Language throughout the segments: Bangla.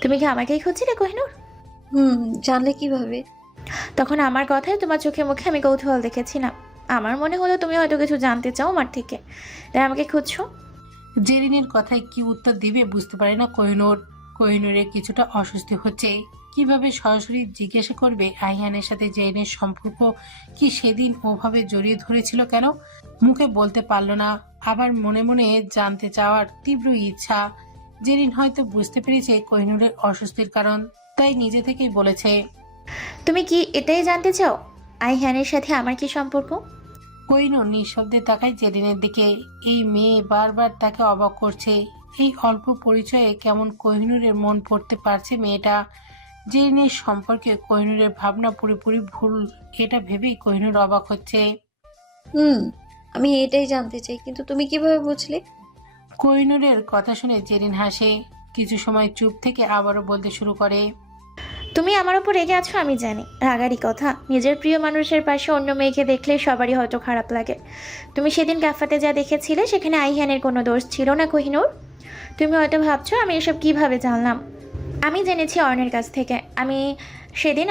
তুমি কি আমাকেই খুঁজছিলে কোহিনূর? হুম, জানলে কিভাবে? তখন আমার কথায় তোমার চোখে মুখে আমি কৌতূহল দেখেছিলাম। আমার মনে হলো তুমি হয়তো কিছু জানতে চাও আমার থেকে, তাই আমাকে খুঁজছো। জেরিনের কথায় কি উত্তর দিবে বুঝতে পারে না কোহিনূর। কোহিনূরের কিছুটা অস্বস্তি হচ্ছে। কিভাবে সরাসরি জিজ্ঞাসা করবে আইহানের সাথে জেরিনের সম্পর্ক কি সেদিন ওভাবে জড়িয়ে ধরেছিল কেন? মুখে বলতে পারল না, আবার মনে মনে জানতে চাওয়ার তীব্র ইচ্ছা। জেরিন হয়তো বুঝতে পেরেছে কোহিনূরের অস্বস্তির কারণ, তাই নিজে থেকেই বলেছে। তুমি কি এটাই জানতে চাও আইহানের সাথে আমার কি সম্পর্ক? কোহিনূর নিঃশব্দে তাকায় জেরিনের দিকে। এই মেয়ে বারবার তাকে অবাক করছে। এই অল্প পরিচয়ে কেমন কোহিনূরের মন পড়তে পারছে মেয়েটা। জেরিনের সম্পর্কে কোহিনূরের ভাবনা পুরোপুরি ভুল, এটা ভেবেই কোহিনূর অবাক হচ্ছে। হুম, আমি এটাই জানতে চাই, কিন্তু তুমি কিভাবে বুঝলে? কোহিনূরের কথা শুনে জেরিন হাসে। কিছু সময় চুপ থেকে আবারও বলতে শুরু করে। তুমি আমার উপর রেগে আছো আমি জানি, রাগারই কথা। নিজের প্রিয় মানুষের পাশে অন্য মেয়েকে দেখলে সবারই হয়তো খারাপ লাগে। তুমি সেদিন ক্যাফেতে যা দেখেছিলে সেখানে আইহানের কোনো দোষ ছিল না কোহিনূর। তুমি হয়তো ভাবছো আমি এসব কিভাবে জানলাম। আমি জেনেছি অর্ণের কাছ থেকে। আমি সেদিন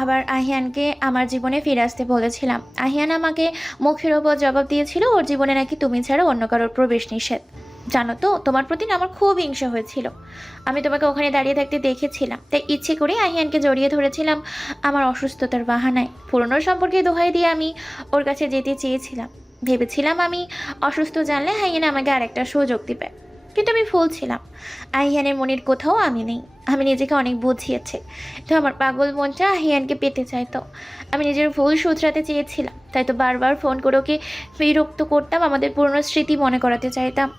আবার আহিয়ানকে আমার জীবনে ফিরে আসতে বলেছিলাম। আহিয়ান আমাকে মুখের ওপর জবাব দিয়েছিল ওর জীবনে নাকি তুমি ছাড়া অন্য কারোর প্রবেশ নিষেধ। জানো তো, তোমার প্রতি না আমার খুব হিংসা হয়েছিল। আমি তোমাকে ওখানে দাঁড়িয়ে থাকতে দেখেছিলাম, তাই ইচ্ছে করে আহিয়ানকে জড়িয়ে ধরেছিলাম আমার অসুস্থতার বাহানায়। পুরনো সম্পর্কে দোহাই দিয়ে আমি ওর কাছে যেতে চেয়েছিলাম। ভেবেছিলাম আমি অসুস্থ জানলে হাইয়ান আমাকে আরেকটা সুযোগ দিবে, কিন্তু আমি ভুল ছিলাম। আহিয়ানের মনের কোথাও আমি নেই। আমি নিজেকে অনেক বুঝিয়েছি, তো আমার পাগল মনটা আহিয়ানকে পেতে চাইতো। আমি নিজের ভুল শুধরাতে চেয়েছিলাম, তাই তো বারবার ফোন করে ওকে বিরক্ত করতাম, আমাদের পুরনো স্মৃতি মনে করাতে চাইতাম।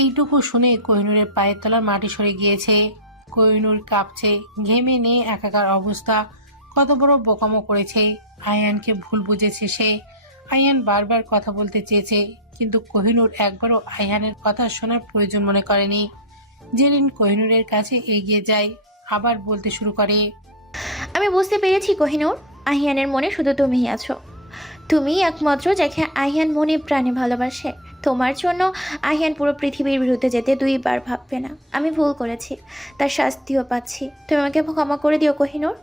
এইটুকু শুনে কোহিনূরের পায়ের তলার মাটি সরে গিয়েছে। কোহিনূর কাঁপছে, ঘেমে নিয়ে একাকার অবস্থা। কত বড় বোকামো করেছে। আয়ানকে ভুল বুঝেছে সে। আয়ান বারবার কথা বলতে চেয়েছে, কিন্তু কোহিনূর একবারও আয়ানের কথা শোনার প্রয়োজন মনে করেনি। জেরিন কোহিনূরের কাছে এগিয়ে যায়, আবার বলতে শুরু করে। আমি বুঝতে পেরেছি কোহিনূর, আহিয়ানের মনে শুধু তুমিই আছো। তুমিই একমাত্র যাকে আহিয়ান মনে প্রাণে ভালোবাসে। তোমার জন্য আহিয়ান পুরো পৃথিবীর বিরুদ্ধে যেতে দুইবার ভাববে না। আমি ভুল করেছি, তার শাস্তিও পাচ্ছি। তুমি আমাকে ক্ষমা করে দিও কোহিনূর।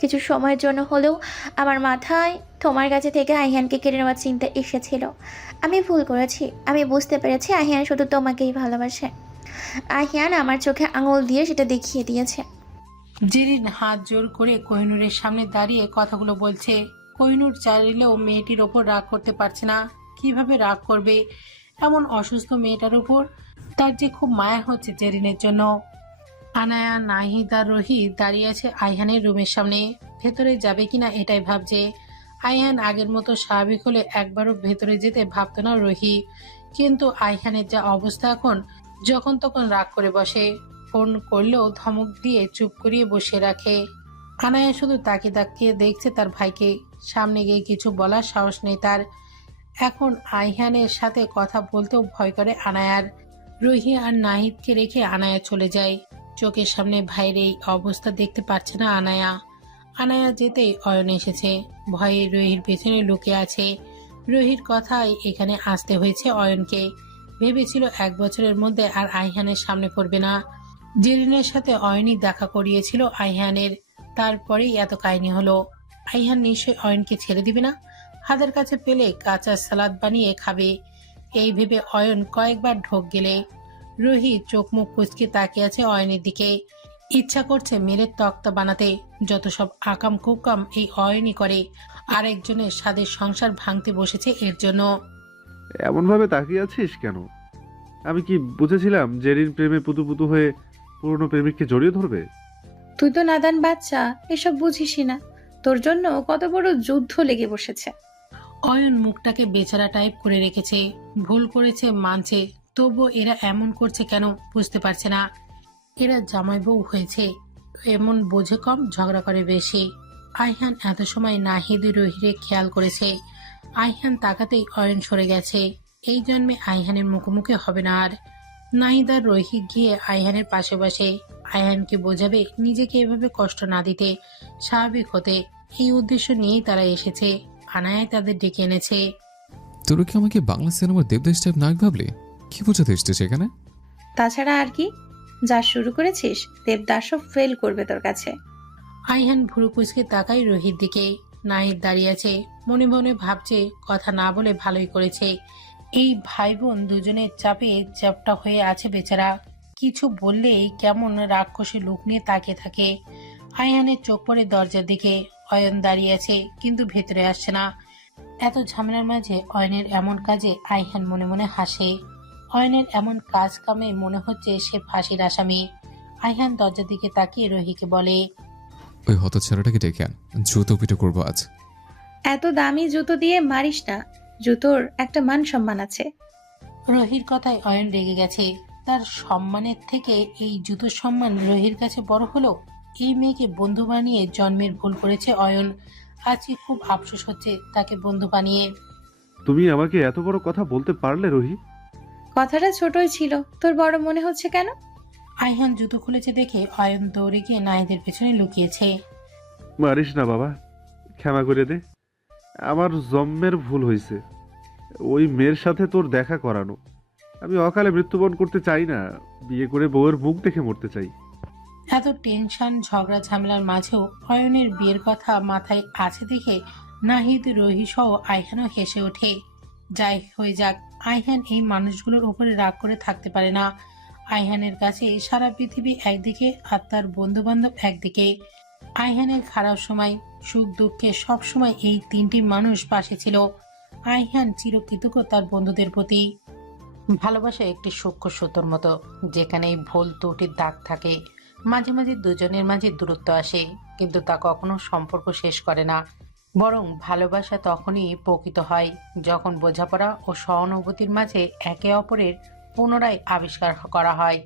কিছু সময়ের জন্য হলেও আমার মাথায় তোমার কাছে থেকে আহিয়ানকে কেড়ে নেওয়ার চিন্তা এসেছিল। আমি ভুল করেছি। আমি বুঝতে পেরেছি আহিয়ান শুধু তোমাকেই ভালোবাসে। আহিয়ান আমার চোখে আঙুল দিয়ে সেটা দেখিয়ে দিয়েছে। জেরিন হাত জোর করে কোহিনূরের সামনে দাঁড়িয়ে কথাগুলো বলছে। কোহিনূর চাইলেও মেয়েটির ওপর রাগ করতে পারছে না। কিভাবে রাগ করবে এমন অসুস্থ মেয়েটার উপর? তার যে খুব মায়া হচ্ছে জেরিনের জন্য। আনায়া, নাহিদ আর রোহি দাঁড়িয়ে আছে আইহানের রুমের সামনে। ভেতরে যাবে কিনা এটাই ভাবছে। আইহান আগের মতো স্বাভাবিক হলে একবারও ভেতরে যেতে ভাবতো না রোহি। কিন্তু আইহানের যা অবস্থা এখন, যখন তখন রাগ করে বসে। ফোন করলেও ধমক দিয়ে চুপ করিয়ে বসে রাখে। আনায়া শুধু তাকিয়ে তাকিয়ে দেখছে তার ভাইকে। সামনে গিয়ে কিছু বলার সাহস নেই তার। এখন আইহানের সাথে কথা বলতেও ভয় করে আনায়ার। রুহি আর নাহিদকে রেখে আনায়া চলে যায়। চোখের সামনে ভাইয়ের এই অবস্থা দেখতে পারছে না আনায়া। আনায়া যেতেই অয়ন এসেছে। ভয়ে রুহির পেছনে লুকিয়ে আছে। রুহির কথাই এখানে আসতে হয়েছে অয়নকে। ভেবেছিল 1 বছরের মধ্যে আর আইহানের সামনে পড়বে না। জেরিনের সাথে অয়নই দেখা করিয়েছিল আইহানের, তারপরেই এত কাহিনী হলো। আইহান নিশ্চয়ই অয়নকে ছেড়ে দিবে না। হাতের কাছে পেলে কাঁচা সালাদ বানিয়ে খাবে, এই ভেবে অয়ন কয়েকবার ঢোক গেলে। রুহি চোখ মুখ কুঁচকে তাকিয়ে আছে অয়নের দিকে। ইচ্ছা করছে মেরে তক্তা বানাতে। যত সব আকাম কুকাম এই অয়নই করে। আরেকজনের স্বাদের সংসার ভাঙতে বসেছে এর জন্য। এমন ভাবে তাকিয়ে আছিস কেন? আমি কি বুঝেছিলাম জেরিন প্রেমে পুতু পুতু হয়ে পুরনো প্রেমিককে জড়িয়ে ধরবে? তুই তো নাদান বাচ্চা, এসব বুঝিসই না। তোর জন্য কত বড় যুদ্ধ লেগে বসেছে। অয়ন মুখটাকে বেচারা টাইপ করে রেখেছে। ভুল করেছে মানছে, তবুও এরা এমন করছে কেন বুঝতে পারছে না। এরা জামাই বউ হয়েছে, এমন বোঝে কম, ঝগড়া করে বেশি। আইহান এত সময় নাহিদ রহিরে খেয়াল করেছে। আইহান তাকাতেই অয়ন সরে গেছে। এই জন্মে আইহানের মুখোমুখি হবে না আর। নাহিদ আর রহি গিয়ে আইহানের পাশে বসে। আইহানকে বোঝাবে নিজেকে এভাবে কষ্ট না দিতে, স্বাভাবিক হতে। এই উদ্দেশ্য নিয়েই তারা এসেছে। আনায়াই তাদের ডেকে এনেছে। তোরা কি আমাকে বাংলা সিনেমার দেবদাস টাইপ নায়ক ভাবলি? কি বোঝাতে এসেছে এখানে? তাছাড়া আর কি? যা শুরু করেছিস দেবদাসও ফেল করবে তোর কাছে। আইহান ভুরু কুচকে তাকায় রোহির দিকে। নাহিদ দাঁড়িয়ে আছে, মনে মনে ভাবছে কথা না বলে ভালোই করেছে। এই ভাই বোন দুজনের চাপে চ্যাপটা হয়ে আছে বেচারা। কিছু বললেই কেমন রাক্ষসী লুক নিয়ে তাকিয়ে থাকে। আইহানের চোখ পড়ে দরজার দিকে। অয়ন দাঁড়িয়ে আছে কিন্তু ভেতরে আসছে না। এত ঝামেলার মাঝে অয়নের এমন কাজে আইহান মনে মনে হাসে। অয়নের এমন কাজ কামে মনে হচ্ছে সে ফাঁসির আসামি। আইহান দরজার দিকে তাকিয়ে রোহিকে বলে, ওই হতচ্ছাড়াটাকে ডেকে আন, জুতো পিটো করবো আজ। এত দামি জুতো দিয়ে মারিস না, জুতোর একটা মান সম্মান আছে। রোহির কথায় অয়ন রেগে গেছে। তার সম্মানের থেকে এই জুতোর সম্মান রোহির কাছে বড় হলো। এই মেয়েকে বন্ধু বানিয়ে জন্মের ভুল করেছে অয়ন। আজকে খুব আফসোস হচ্ছে তাকে বন্ধু বানিয়ে। তুমি আমাকে এত বড় কথা বলতে পারলে রোহি? কথাটা ছোটই ছিল, তোর বড় মনে হচ্ছে কেন? আইহান জুতো খুলেছে দেখে অয়ন দৌড়ে গিয়ে নাহিদের পেছনে লুকিয়েছে। মারিস না বাবা, ক্ষমা করে দে। আমার জন্মের ভুল হয়েছে। ওই মেয়ের সাথে তোর দেখা করানো। আমি অকালে মৃত্যুবরণ করতে চাই না, বিয়ে করে বউয়ের মুখ দেখে মরতে চাই। এত টেনশন ঝগড়া ঝামেলার মাঝেও অয়নের বিয়ের কথা মাথায় আছে দেখে নাহিদ, রোহি সহ আইহানও হেসে ওঠে। যাই হয়ে যাক, আইহান এই মানুষগুলোর উপরে রাগ করে থাকতে পারে না। আইহানের কাছে সারা পৃথিবী একদিকে আর তার বন্ধু বান্ধব একদিকে। আইহানের খারাপ সময়, সুখ দুঃখে সব সময় এই তিনটি মানুষ পাশে ছিল। আইহান চিরকৃতজ্ঞ তার বন্ধুদের প্রতি। ভালোবাসা একটি সূক্ষ্ম সুতোর মতো, যেখানেই ভুল ত্রুটির দাগ থাকে। মাঝে মাঝে দুজনের মাঝে দূরত্ব আসে, কিন্তু তা কখনো সম্পর্ক শেষ করে না। বরং ভালোবাসা তখনই প্রকৃত হয় যখন বোঝাপড়া ও সহানুভূতির মাঝে একে অপরের পুনরায় আবিষ্কার করা হয়।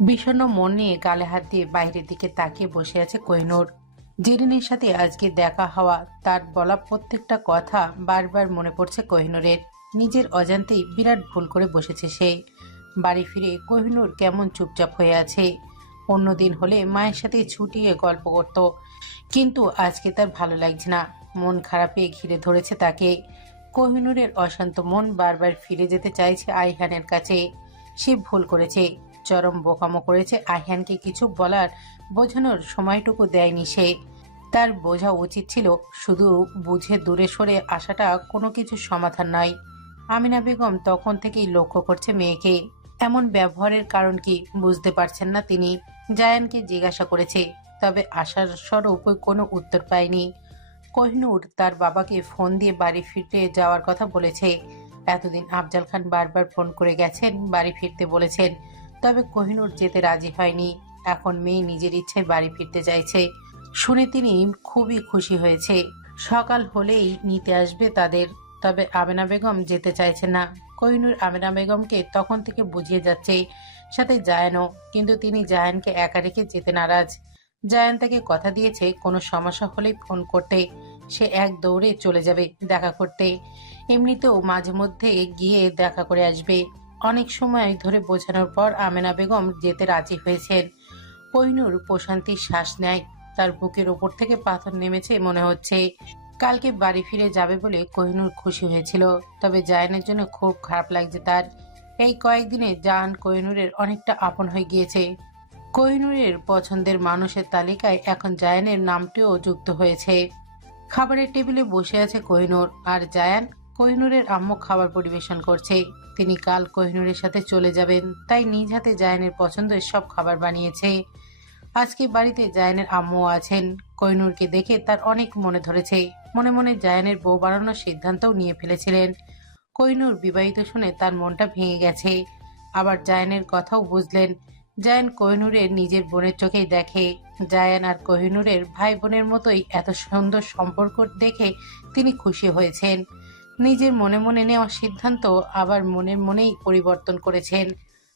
বিষণ্ণ মন নিয়ে গালে হাত দিয়ে বাইরের দিকে তাকিয়ে বসে আছে কোহিনূর। জেরিনের সাথে আজকে দেখা হওয়া, তার বলা প্রত্যেকটা কথা বারবার মনে পড়ছে কোহিনূরের। নিজের অজান্তেই বিরাট ভুল করে বসেছে সে। বাড়ি ফিরে কোহিনূর কেমন চুপচাপ হয়ে আছে। অন্যদিন হলে মায়ের সাথে ছুটিয়ে গল্প করত, কিন্তু আজকে তার ভালো লাগছে না। মন খারাপে ঘিরে ধরেছে তাকে। কোহিনূরের অশান্ত মন বারবার ফিরে যেতে চাইছে আইহানের কাছে। সে ভুল করেছে, চরম বোকামো করেছে। আইহানকে কিছু বলার, বোঝানোর সময়টুকু দেয়নি সে। তার বোঝা উচিত ছিল শুধু বুঝে দূরে সরে আসাটা কোনো কিছু সমাধান নয়। আমিনা বেগম তখন থেকেই লক্ষ্য করছে মেয়েকে। এমন ব্যবহারের কারণ কি বুঝতে পারছেন না তিনি। জায়ানকে জিজ্ঞাসা করেছে, তবে আশার স্বরূপ কোনো উত্তর পায়নি। কোহিনূর তার বাবাকে ফোন দিয়ে বাড়ি ফিরতে যাওয়ার কথা বলেছে। এতদিন আফজাল খান বারবার ফোন করে গেছেন, বাড়ি ফিরতে বলেছেন, তবে কোহিনূর যেতে রাজি হয়নি। এখন মেয়ে নিজের ইচ্ছায় বাড়ি ফিরতে চাইছে শুনে তিনি খুবই খুশি হয়েছে। সকাল হলেই নিতে আসবে তাদের। তবে আমেনা বেগম যেতে চাইছে না। কোহিনূর আমেনা বেগমকে তখন থেকে বুঝিয়ে যাচ্ছে, সাথে জায়ানও, কিন্তু তিনি জায়ানকে একা রেখে যেতে নারাজ। জায়ান তাকে কথা দিয়েছে কোনো সমস্যা হলেই ফোন করতে সে এক দৌড়ে চলে যাবে দেখা করতে। এমনিতেও মাঝে মধ্যে গিয়ে দেখা করে আসবে। অনেক সময় ধরে বোঝানোর পর আমেনা বেগম যেতে রাজি হয়েছেন। কোহিনূর প্রশান্তির শ্বাস নেয়। তার বুকের ওপর থেকে পাথর নেমেছে মনে হচ্ছে। কালকে বাড়ি ফিরে যাবে বলে কোহিনূর খুশি হয়েছিল, তবে জায়ানের জন্য খুব খারাপ লাগছে তার। এই কয়েকদিনে জায়ান কোহিনূরের অনেকটা আপন হয়ে গিয়েছে। কোহিনূরের পছন্দের মানুষের তালিকায় এখন জায়ানের নামটিও যুক্ত হয়েছে। খাবারের টেবিলে বসে আছে কোহিনূর আর জায়ান। কোহিনূরের আম্মু খাবার পরিবেশন করছে। তিনি কাল কোহিনূরের সাথে চলে যাবেন, তাই নিজ হাতে জায়ানের পছন্দের সব খাবার বানিয়েছে। আজকে বাড়িতে জায়ানের আম্মুও আছেন। কোহিনূরকে দেখে তার অনেক মনে ধরেছে। মনে মনে জায়ানের বউ বানানোর সিদ্ধান্তও নিয়ে ফেলেছিলেন। কোহিনূর বিবাহিত শুনে তার মনটা ভেঙে গেছে। আবার জায়ানের কথাও বুঝলেন। জায়ান কোহিনূরের নিজের বোনের চোখেই দেখে। জায়ান আর কোহিনূরের ভাই বোনের মতোই এত সুন্দর সম্পর্ক দেখে তিনি খুশি হয়েছেন। নিজের মনে মনে নেওয়া সিদ্ধান্ত আবার মনে মনেই পরিবর্তন করেছেন।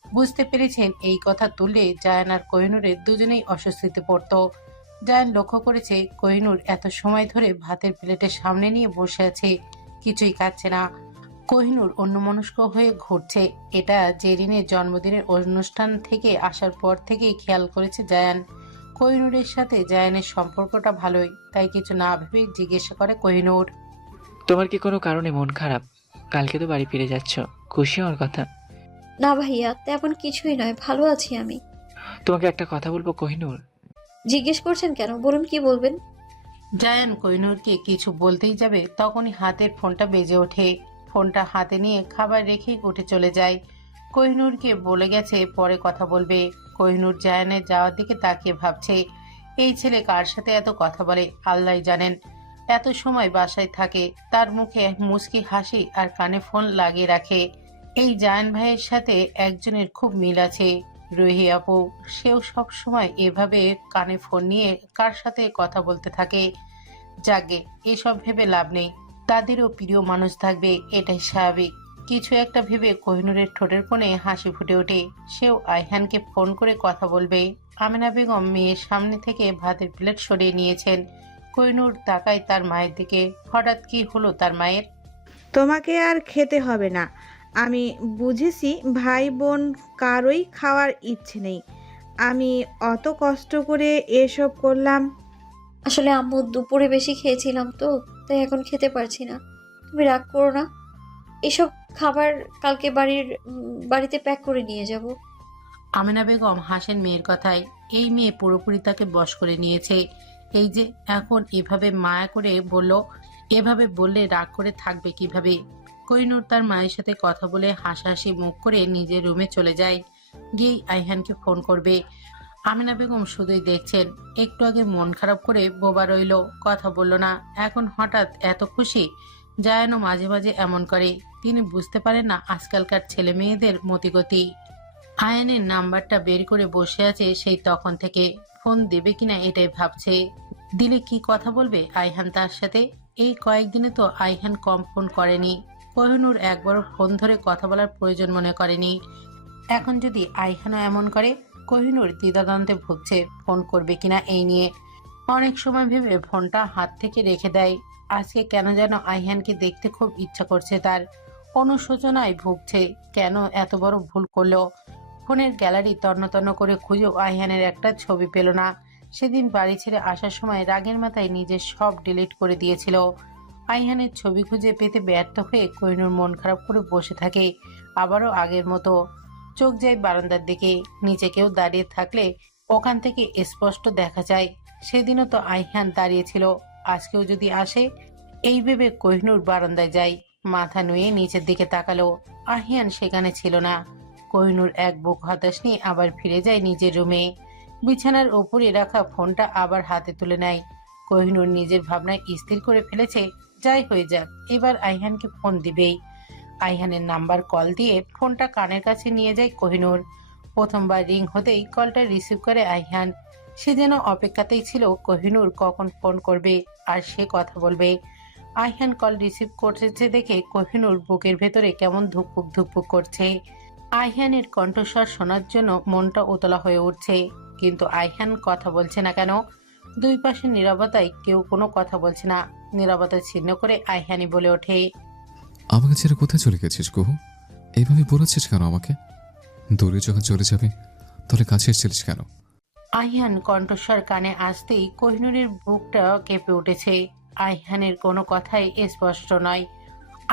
বুঝতে পেরেছেন এই কথা তুললে জায়ান আর কোহিনূরের দুজনেই অস্বস্তিতে পড়ত। জায়ান লক্ষ্য করেছে কোহিনূর এত সময় ধরে ভাতের প্লেটের সামনে নিয়ে বসে আছে, কিছুই খাচ্ছে না। কোহিনূর অন্যমনস্ক হয়ে ঘুরছে। এটা জেরিনের জন্মদিনের অনুষ্ঠান থেকে আসার পর থেকেই খেয়াল করেছে জায়ান। কোহিনূরের সাথে জায়ানের সম্পর্কটা ভালোই, তাই কিছু না ভেবেই জিজ্ঞাসা করে কোহিনূর, তোমার কি কোনো কারণে মন খারাপ? কালকে তো বাড়ি ফিরে যাচ্ছ, খুশি হওয়ার কথা। না ভাইয়া, তেমন কিছুই নয়, ভালো আছি আমি। তোমাকে একটা কথা বলবো কোহিনূর। জিজ্ঞেস করছেন কেন? বলুন, কি বলবেন? জায়ান কোহিনূরকে কিছু বলতেই যাবে তখনই হাতের ফোনটা বেজে ওঠে। ফোনটা হাতে নিয়ে খাবার রেখেই উঠে চলে যায়। কোহিনূরকে বলে গেছে পরে কথা বলবে। কোহিনূর জায়ানের যাওয়ার দিকে তাকিয়ে ভাবছে, এই ছেলে কার সাথে এত কথা বলে আল্লাহ জানেন। এত সময় বাসায় থাকে, তার মুখে মুচকি হাসি আর কানে ফোন লাগিয়ে রাখে। এই জায়ান ভাইয়ের সাথে একজনের খুব মিল আছে, রুহি আপু। সেও সব সময় এভাবে কানে ফোন নিয়ে কার সাথে কথা বলতে থাকে। যাগে, এসব ভেবে লাভ নেই, তাদেরও প্রিয় মানুষ থাকবে, এটাই স্বাভাবিক। কিছু একটা ভেবে কোহিনূরের ঠোঁটের কোণে হাসি ফুটে ওঠে। সেও আইহানকে ফোন করে কথা বলবে। আমেনা বেগম মেয়ের সামনে থেকে ভাতের প্লেট সরিয়ে নিয়েছেন। কোহিনূর তাকায় তার মায়ের দিকে। হঠাৎ কি হলো তার মায়ের? তোমাকে আর খেতে হবে না। আমি বুঝেছি ভাই বোন কারোই খাওয়ার ইচ্ছে নেই। আমি অত কষ্ট করে এসব করলাম। আসলে আম্মু দুপুরে বেশি খেয়েছিলাম তো, তাই এখন খেতে পারছি না। তুমি রাগ করো না। এসব খাবার কালকে বাড়িতে প্যাক করে নিয়ে যাব। আমেনা বেগম হাসেন মেয়ের কথায়। এই মেয়ে পুরোপুরি তাকে বশ করে নিয়েছে। এই যে এখন এভাবে মায়া করে বলল, এভাবে বললে রাগ করে থাকবে কিভাবে? কোহিনূর তার মায়ের সাথে কথা বলে হাসাহাসি মুখ করে নিজের রুমে চলে যায়। গিয়েই আইহানকে ফোন করবে। আমেনা বেগম শুধুই দেখছেন। একটু আগে মন খারাপ করে বোবা রইল, কথা বলল না। এখন হঠাৎ এত খুশি। জায়ানও মাঝে মাঝে এমন করে। তিনি বুঝতে পারেন না আজকালকার ছেলে মেয়েদের মতিগতি। আয়ানের নাম্বারটা বের করে বসে আছে সেই তখন থেকে। ফোন দেবে কিনা এটাই ভাবছে। দিলে কি কথা বলবে আইহান তার সাথে? এই কয়েকদিনে তো আইহান কম ফোন করেনি। কোহিনূর একবারও ফোন ধরে কথা বলার প্রয়োজন মনে করেনি। এখন যদি আইহানও এমন করে, কোহিনূর দ্বিধাদ্বন্দ্বে ভুগছে ফোন করবে কিনা এই নিয়ে। অনেক সময় ভেবে ফোনটা হাত থেকে রেখে দেয়। আজকে কেন যেন আইহানকে দেখতে খুব ইচ্ছা করছে তার। অনুশোচনায় ভুগছে, কেন এত বড় ভুল করলো। ফোনের গ্যালারি তন্ন তন্ন করে খুঁজেও আইহানের একটা ছবি পেল না। সেদিন বাড়ি ছেড়ে আসার সময় রাগের মাথায় নিজের সব ডিলিট করে দিয়েছিল। আইহানের ছবি খুঁজে পেতে ব্যর্থ হয়ে কোহিনূর মন খারাপ করে বসে থাকে আবারও আগের মতো। চোখ যায় বারান্দার দিকে। নিচে কেউ দাঁড়িয়ে থাকলে ওখান থেকে স্পষ্ট দেখা যায়। সেদিনও তো আইহান দাঁড়িয়েছিল, আজকেও যদি আসে, এই ভেবে কোহিনূর বারান্দায় যায়। মাথা নুয়ে নিচের দিকে তাকালো, আহিয়ান সেখানে ছিল না। কোহিনূর এক বুক হতাশ নিয়ে আবার ফিরে যায় নিজের রুমে। বিছানার ওপরে রাখা ফোনটা আবার হাতে তুলে নেয়। কোহিনূর নিজের ভাবনায় স্থির করে ফেলেছে, যাই হয়ে যাক, এবার আইহানকে ফোন দিবেই। আইহানের নাম্বার কল দিয়ে ফোনটা কানের কাছে নিয়ে যায় কোহিনূর। প্রথমবার রিং হতেই কলটা রিসিভ করে আইহান। সে যেন অপেক্ষাতেই ছিল কোহিনূর কখন ফোন করবে আর সে কথা বলবে। আইহান কল রিসিভ করছে দেখে কোহিনূর বুকের ভেতরে কেমন ধুকপুক ধুকপুক করছে। আইহানের কণ্ঠস্বর শোনার জন্য মনটা উতলা হয়ে উঠছে, কিন্তু আইহান কথা বলছে না কেন? দুই পাশে নীরবতায় কেউ কোনো কথা বলছে না। নীরবতা ছিন্ন করে আইহানি বলে ওঠে, আমাকে ছেড়ে কোথায় চলে গেছিস কুহু? এইভাবে বোলাচ্ছিস কেন আমাকে? দূরে যখন চলে যাবে তাহলে কাছে এসেছিলিস কেন? আইহান কণ্ঠস্বর কানে আসতেই কোহিনূরের বুকটা কেঁপে উঠেছে। আইহানের কোনো কথাই স্পষ্ট নয়।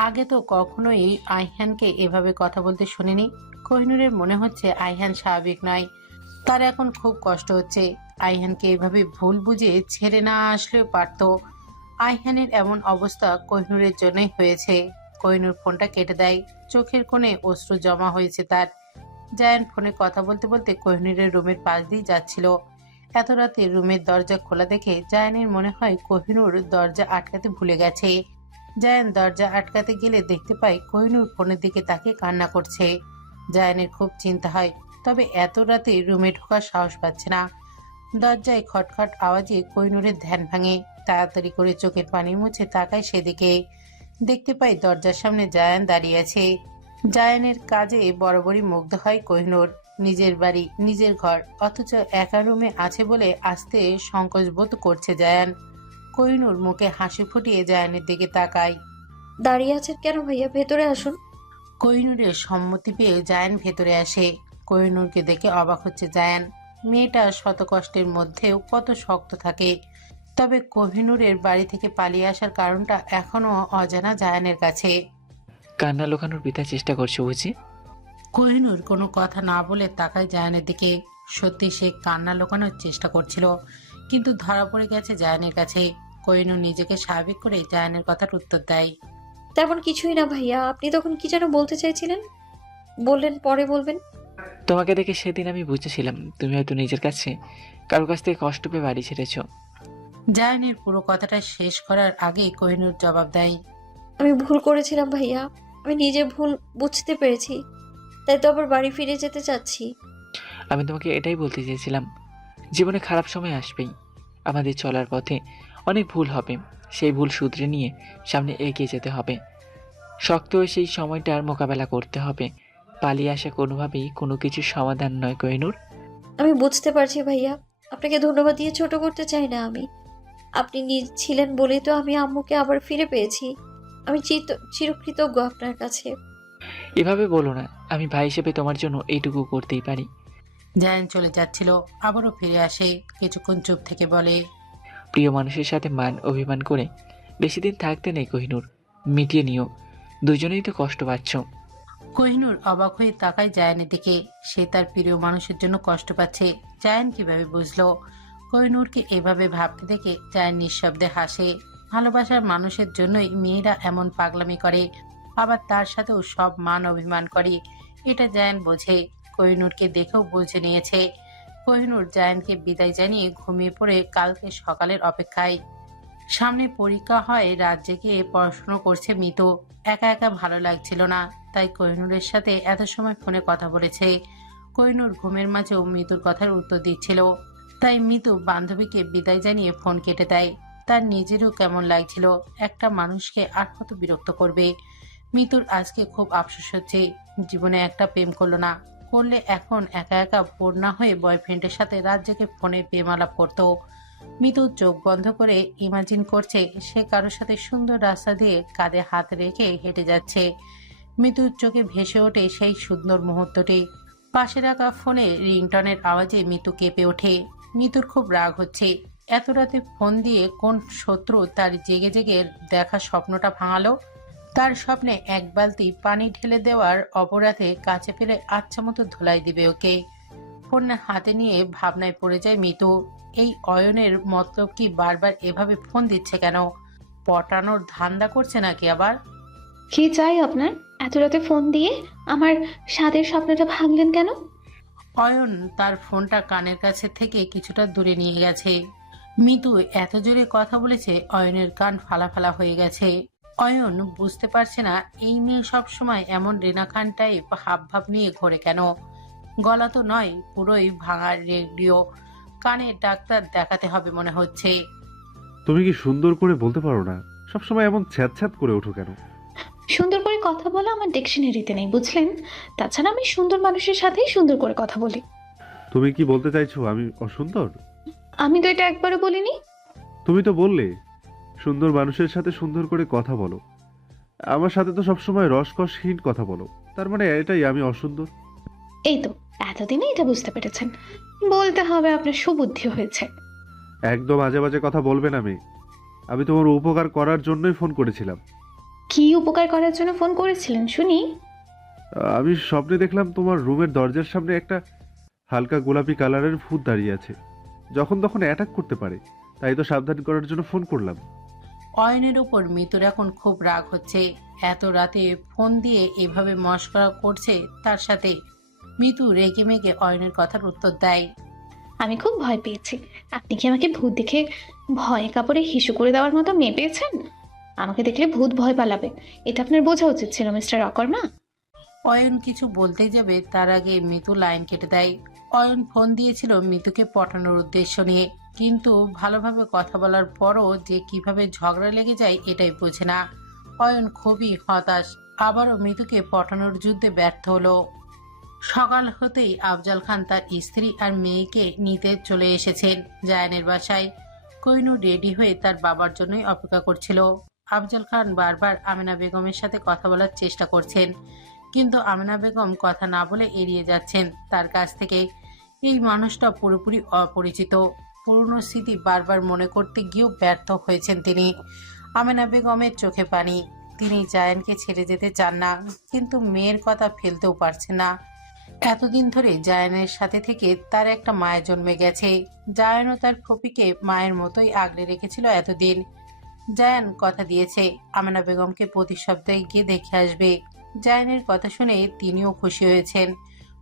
আগে তো কখনোই আইহানকে এভাবে কথা বলতে শুনিনি। কোহিনূরের মনে হচ্ছে আইহান স্বাভাবিক নয়। তার এখন খুব কষ্ট হচ্ছে। আইহানকে এভাবে ভুল বুঝে ছেড়ে না আসলেও পারত। আইহানের এমন অবস্থা কোহিনূরের জন্যই হয়েছে। কোহিনূর ফোনটা কেটে দেয়। চোখের কোণে অশ্রু জমা হয়েছে তার। জায়ান ফোনে কথা বলতে বলতে কোহিনূরের রুমের পাশ দিয়ে যাচ্ছিল। এত রাতে রুমের দরজা খোলা দেখে জায়ানের মনে হয় কোহিনূর দরজা আটকাতে ভুলে গেছে। জায়ান দরজা আটকাতে গেলে দেখতে পায় কোহিনূর ফোনের দিকে তাকিয়ে কান্না করছে। জায়ানের খুব চিন্তা হয়, তবে এত রাতে রুমে ঢোকার সাহস পাচ্ছে না। দরজায় খটখট আওয়াজে কোহিনূরের ধ্যান ভাঙে। তাড়াতাড়ি করে চোখের পানি মুছে তাকায় সেদিকে। দেখতে পায় দরজার সামনে জায়ান দাঁড়িয়ে আছে। জায়ানের কাজে বরাবরই মুগ্ধ হয় কোহিনূর। নিজের বাড়ি, নিজের ঘর, অথচ একা রুমে আছে বলে আসতে সংকোচ বোধ করছে জায়ান। কোহিনূর মুখে হাসি ফুটিয়ে জায়ানের দিকে তাকায়। দাঁড়িয়ে আছেন কেন ভাইয়া? ভেতরে আসুন। কোহিনূরের সম্মতি পেয়ে জায়ান ভেতরে আসে। কোহিনূরকে দেখে অবাক হচ্ছে জায়ান। মেয়েটা শত কষ্টের মধ্যেও কত শক্ত থাকে। তবে কোহিনূরের বাড়ি থেকে পালিয়ে আসার কারণটা এখনো অজানা জায়ানের কাছে। কান্না লুকানোর বৃথা চেষ্টা করছো বুঝি? কোহিনূর কোনো কথা না বলে তাকায় জায়ানের দিকে। সত্যি সে কান্না লুকানোর চেষ্টা করছিল, কিন্তু ধরা পড়ে গেছে জায়ানের কাছে। কোহিনূর নিজেকে স্বাভাবিক করে জায়ানের কথার উত্তর দেয়। তেমন কিছুই না ভাইয়া, আপনি তখন কি যেন বলতে চাইছিলেন, বললেন পরে বলবেন। তোমাকে দেখে সেদিন আমি বুঝেছিলাম তুমি হয়তো নিজের কাছে কারোর কাছ থেকে কষ্ট পেয়ে বাড়ি ছেড়েছো। জায়ানের পুরো কথাটা শেষ করার আগেই কোহিনূর জবাব দেয়। আমি ভুল করেছিলাম ভাইয়া, আমি নিজে ভুল বুঝতে পেরেছি, তাই তো আবার বাড়ি ফিরে যেতে চাচ্ছি। আমি তোমাকে এটাই বলতে চেয়েছিলাম, জীবনে খারাপ সময় আসবেই, আমাদের চলার পথে অনেক ভুল হবে, সেই ভুল শুধরে নিয়ে সামনে এগিয়ে যেতে হবে। শক্ত হয়ে সেই সময়টার মোকাবেলা করতে হবে। পালিয়ে আসা কোনোভাবেই কোনো কিছুর সমাধান নয় কোহিনূর। আমি বুঝতে পারছি ভাইয়া, আপনাকে ধন্যবাদ দিয়ে ছোট করতে চাই না আমি। আপনি নিজ ছিলেন বলেই তো আমি আম্মুকে আবার ফিরে পেয়েছি। আমি চিরকৃতজ্ঞ আপনার কাছে। এভাবে বলো না, আমি ভাই হিসেবে তোমার জন্য এইটুকু করতেই পারি। জায়ান চলে যাচ্ছিল, আবারও ফিরে আসে, কিছুক্ষণ চুপ থেকে বলে। প্রিয় মানুষের সাথে মান অভিমান করে বেশি দিন থাকতে নেই কোহিনূর, মিটিয়ে নিও, দুজনেই তো কষ্ট পাচ্ছ। কোহিনূর অবাক হয়ে তাকায় জায়ানের দিকে। সে তার প্রিয় মানুষের জন্য কষ্ট পাচ্ছে, জায়ান কিভাবে বুঝলো? কোহিনূরকে এভাবে ভাবতে দেখে জায়ান নিঃশব্দে হাসে। ভালোবাসার মানুষের জন্যই মেয়েরা এমন পাগলামি করে, আবার তার সাথেও সব মান অভিমান করে, এটা জায়ান বোঝে। কোহিনূরকে দেখেও বুঝে নিয়েছে। কোহিনূর জায়ানকে বিদায় জানিয়ে ঘুমিয়ে পড়ে কালকে সকালের অপেক্ষায়। সামনে পরীক্ষা হয়, রাত জেগে পড়াশুনো করছে মিতু। একা একা ভালো লাগছিল না, তাই কোহিনূরের সাথে এত সময় ফোনে কথা বলেছে। কোহিনূর ঘুমের মাঝেও মিতুর কথার উত্তর দিচ্ছিল, তাই মিতু বান্ধবীকে বিদায় জানিয়ে ফোন কেটে দেয়। তার নিজেরও কেমন লাগছিল, একটা মানুষকে আর কত বিরক্ত করবে। মিতুর আজকে খুব আফসোস হচ্ছে, জীবনে একটা প্রেম করলো না, করলে এখন একা একা বোর না হয়ে বয়ফ্রেন্ডের সাথে রাত জেগে ফোনে প্রেম আলাপ করতো। মিতু চোখ বন্ধ করে ইমাজিন করছে সে কারোর সাথে সুন্দর রাস্তা দিয়ে কাঁধে হাত রেখে হেঁটে যাচ্ছে। মিতুর চোখে ভেসে ওঠে সেই সুন্দর মুহূর্তটি। পাশে রাখা ফোনে রিংটনের আওয়াজে মিতু কেঁপে ওঠে। মিতুর খুব রাগ হচ্ছে, এত রাতে ফোন দিয়ে কোন শত্রু তার জেগে জেগে দেখা স্বপ্নটা ভাঙালো। তার স্বপ্নে এক বালতি পানি ঢেলে দেওয়ার অপরাধে কাছে ফেলে আচ্ছা মতো ধুলাই দিবে ওকে। ফোন হাতে নিয়ে ভাবনায় পড়ে যায় মিতু। এই অয়নের মতলব কি বারবার এভাবে ফোন দিচ্ছে কেন? পটানোর ধান্দা করছে নাকি আবার? কি চাই আপনার? এত রাতে ফোন দিয়ে আমার স্বাদের স্বপ্নটা ভাঙলেন কেন? অয়ন তার ফোনটা কানের কাছে থেকে কিছুটা দূরে নিয়ে গেছে। মিতু এত জোরে কথা বলেছে অয়নের কান ফালা ফালা হয়ে গেছে। অয়ন বুঝতে পারছে না এই মেয়ে সবসময় এমন রেনা খান টাইপ হাব ভাব নিয়ে ঘোরে কেন। গলা তো নয়, পুরোই ভাঙা রেডিও। কানে ডাক্তার দেখাতে হবে মনে হচ্ছে। তুমি কি সুন্দর করে বলতে পারো না? সবসময় এমন ছ্যাঁত ছ্যাঁত করে ওঠো কেন? সুন্দর করে কথা বলা আমার ডিকশনারিতে নেই, বুঝলেন? তাছাড়া আমি সুন্দর মানুষের সাথেই সুন্দর করে কথা বলি। তুমি কি বলতে চাইছো আমি অসুন্দর? আমি তো এটা একবারও বলিনি। তুমি তো বললে সুন্দর মানুষের সাথে সুন্দর করে কথা বলো। আমার সাথে তো সবসময় রসকসহীন কথা বলো, তার মানে এটাই আমি অসুন্দর? এই তো এতদিনে এটা বুঝতে পেরেছেন। বলতে হবে আপনার সুবুদ্ধি হয়েছে। একদম আজে বাজে কথা বলবে না মেয়ে। আমি তোমার উপকার করার জন্যই ফোন করেছিলাম। কি উপকার করার জন্য ফোন করেছিলেন শুনি? আমি স্বপ্নে দেখলাম তোমার রুমের দরজার সামনে একটা হালকা গোলাপি কালারের ভূত দাঁড়িয়ে আছে, যখন তখন অ্যাটাক করতে পারে, তাই তো সাবধান করার জন্য ফোন করলাম। অয়নের উপর মিতুর এখন খুব রাগ হচ্ছে। এত রাতে ফোন দিয়ে এভাবে মশকরা করছে তার সাথে। মিতু রেগে মেগে অয়নের কথার উত্তর দেয়। আমি খুব ভয় পেয়েছি। আপনি কি আমাকে ভূত দেখে ভয়ে কাপড়ে হিসু করে দেওয়ার মতো মেয়ে পেয়েছেন? আমাকে দেখলে ভূত ভয় পালাবে, এটা আপনার বোঝা উচিত ছিল মিস্টার অকর্মা। অয়ন কিছু বলতেই যাবে তার আগে মিতু লাইন কেটে দেয়। অয়ন ফোন দিয়েছিল মিতুকে পটানোর উদ্দেশ্য নিয়ে, কিন্তু ভালোভাবে কথা বলার পরও যে কিভাবে ঝগড়া লেগে যায় এটাই বোঝে না। অয়ন খুবই হতাশ, আবারও মিতুকে পটানোর যুদ্ধে ব্যর্থ হলো। সকাল হতেই আফজাল খান তার স্ত্রী আর মেয়েকে নিতে চলে এসেছেন জায়ানের বাসায়। কোহিনূর রেডি হয়ে তার বাবার জন্যই অপেক্ষা করছিল। আফজাল খান বারবার আমেনা বেগমের সাথে কথা বলার চেষ্টা করছেন, কিন্তু আমেনা বেগম কথা না বলে এড়িয়ে যাচ্ছেন তার কাছ থেকে। এই মানুষটা পুরোপুরি অপরিচিত, পুরনো স্মৃতি বারবার মনে করতে গিয়েও ব্যর্থ হয়েছেন তিনি। আমেনা বেগমের চোখে পানি। তিনি জায়ানকে ছেড়ে যেতে চান না, কিন্তু মেয়ের কথা ফেলতেও পারছেন না। এতদিন ধরে জায়ানের সাথে থেকে তার একটা মায়ের জন্মে গেছে। জায়ানও তার ফুপিকে মায়ের মতোই আগলে রেখেছিল এতদিন। জায়ান কথা দিয়েছে আমেনা বেগমকে প্রতি সপ্তাহে গিয়ে দেখে আসবে। জায়ানের কথা শুনে তিনিও খুশি হয়েছেন।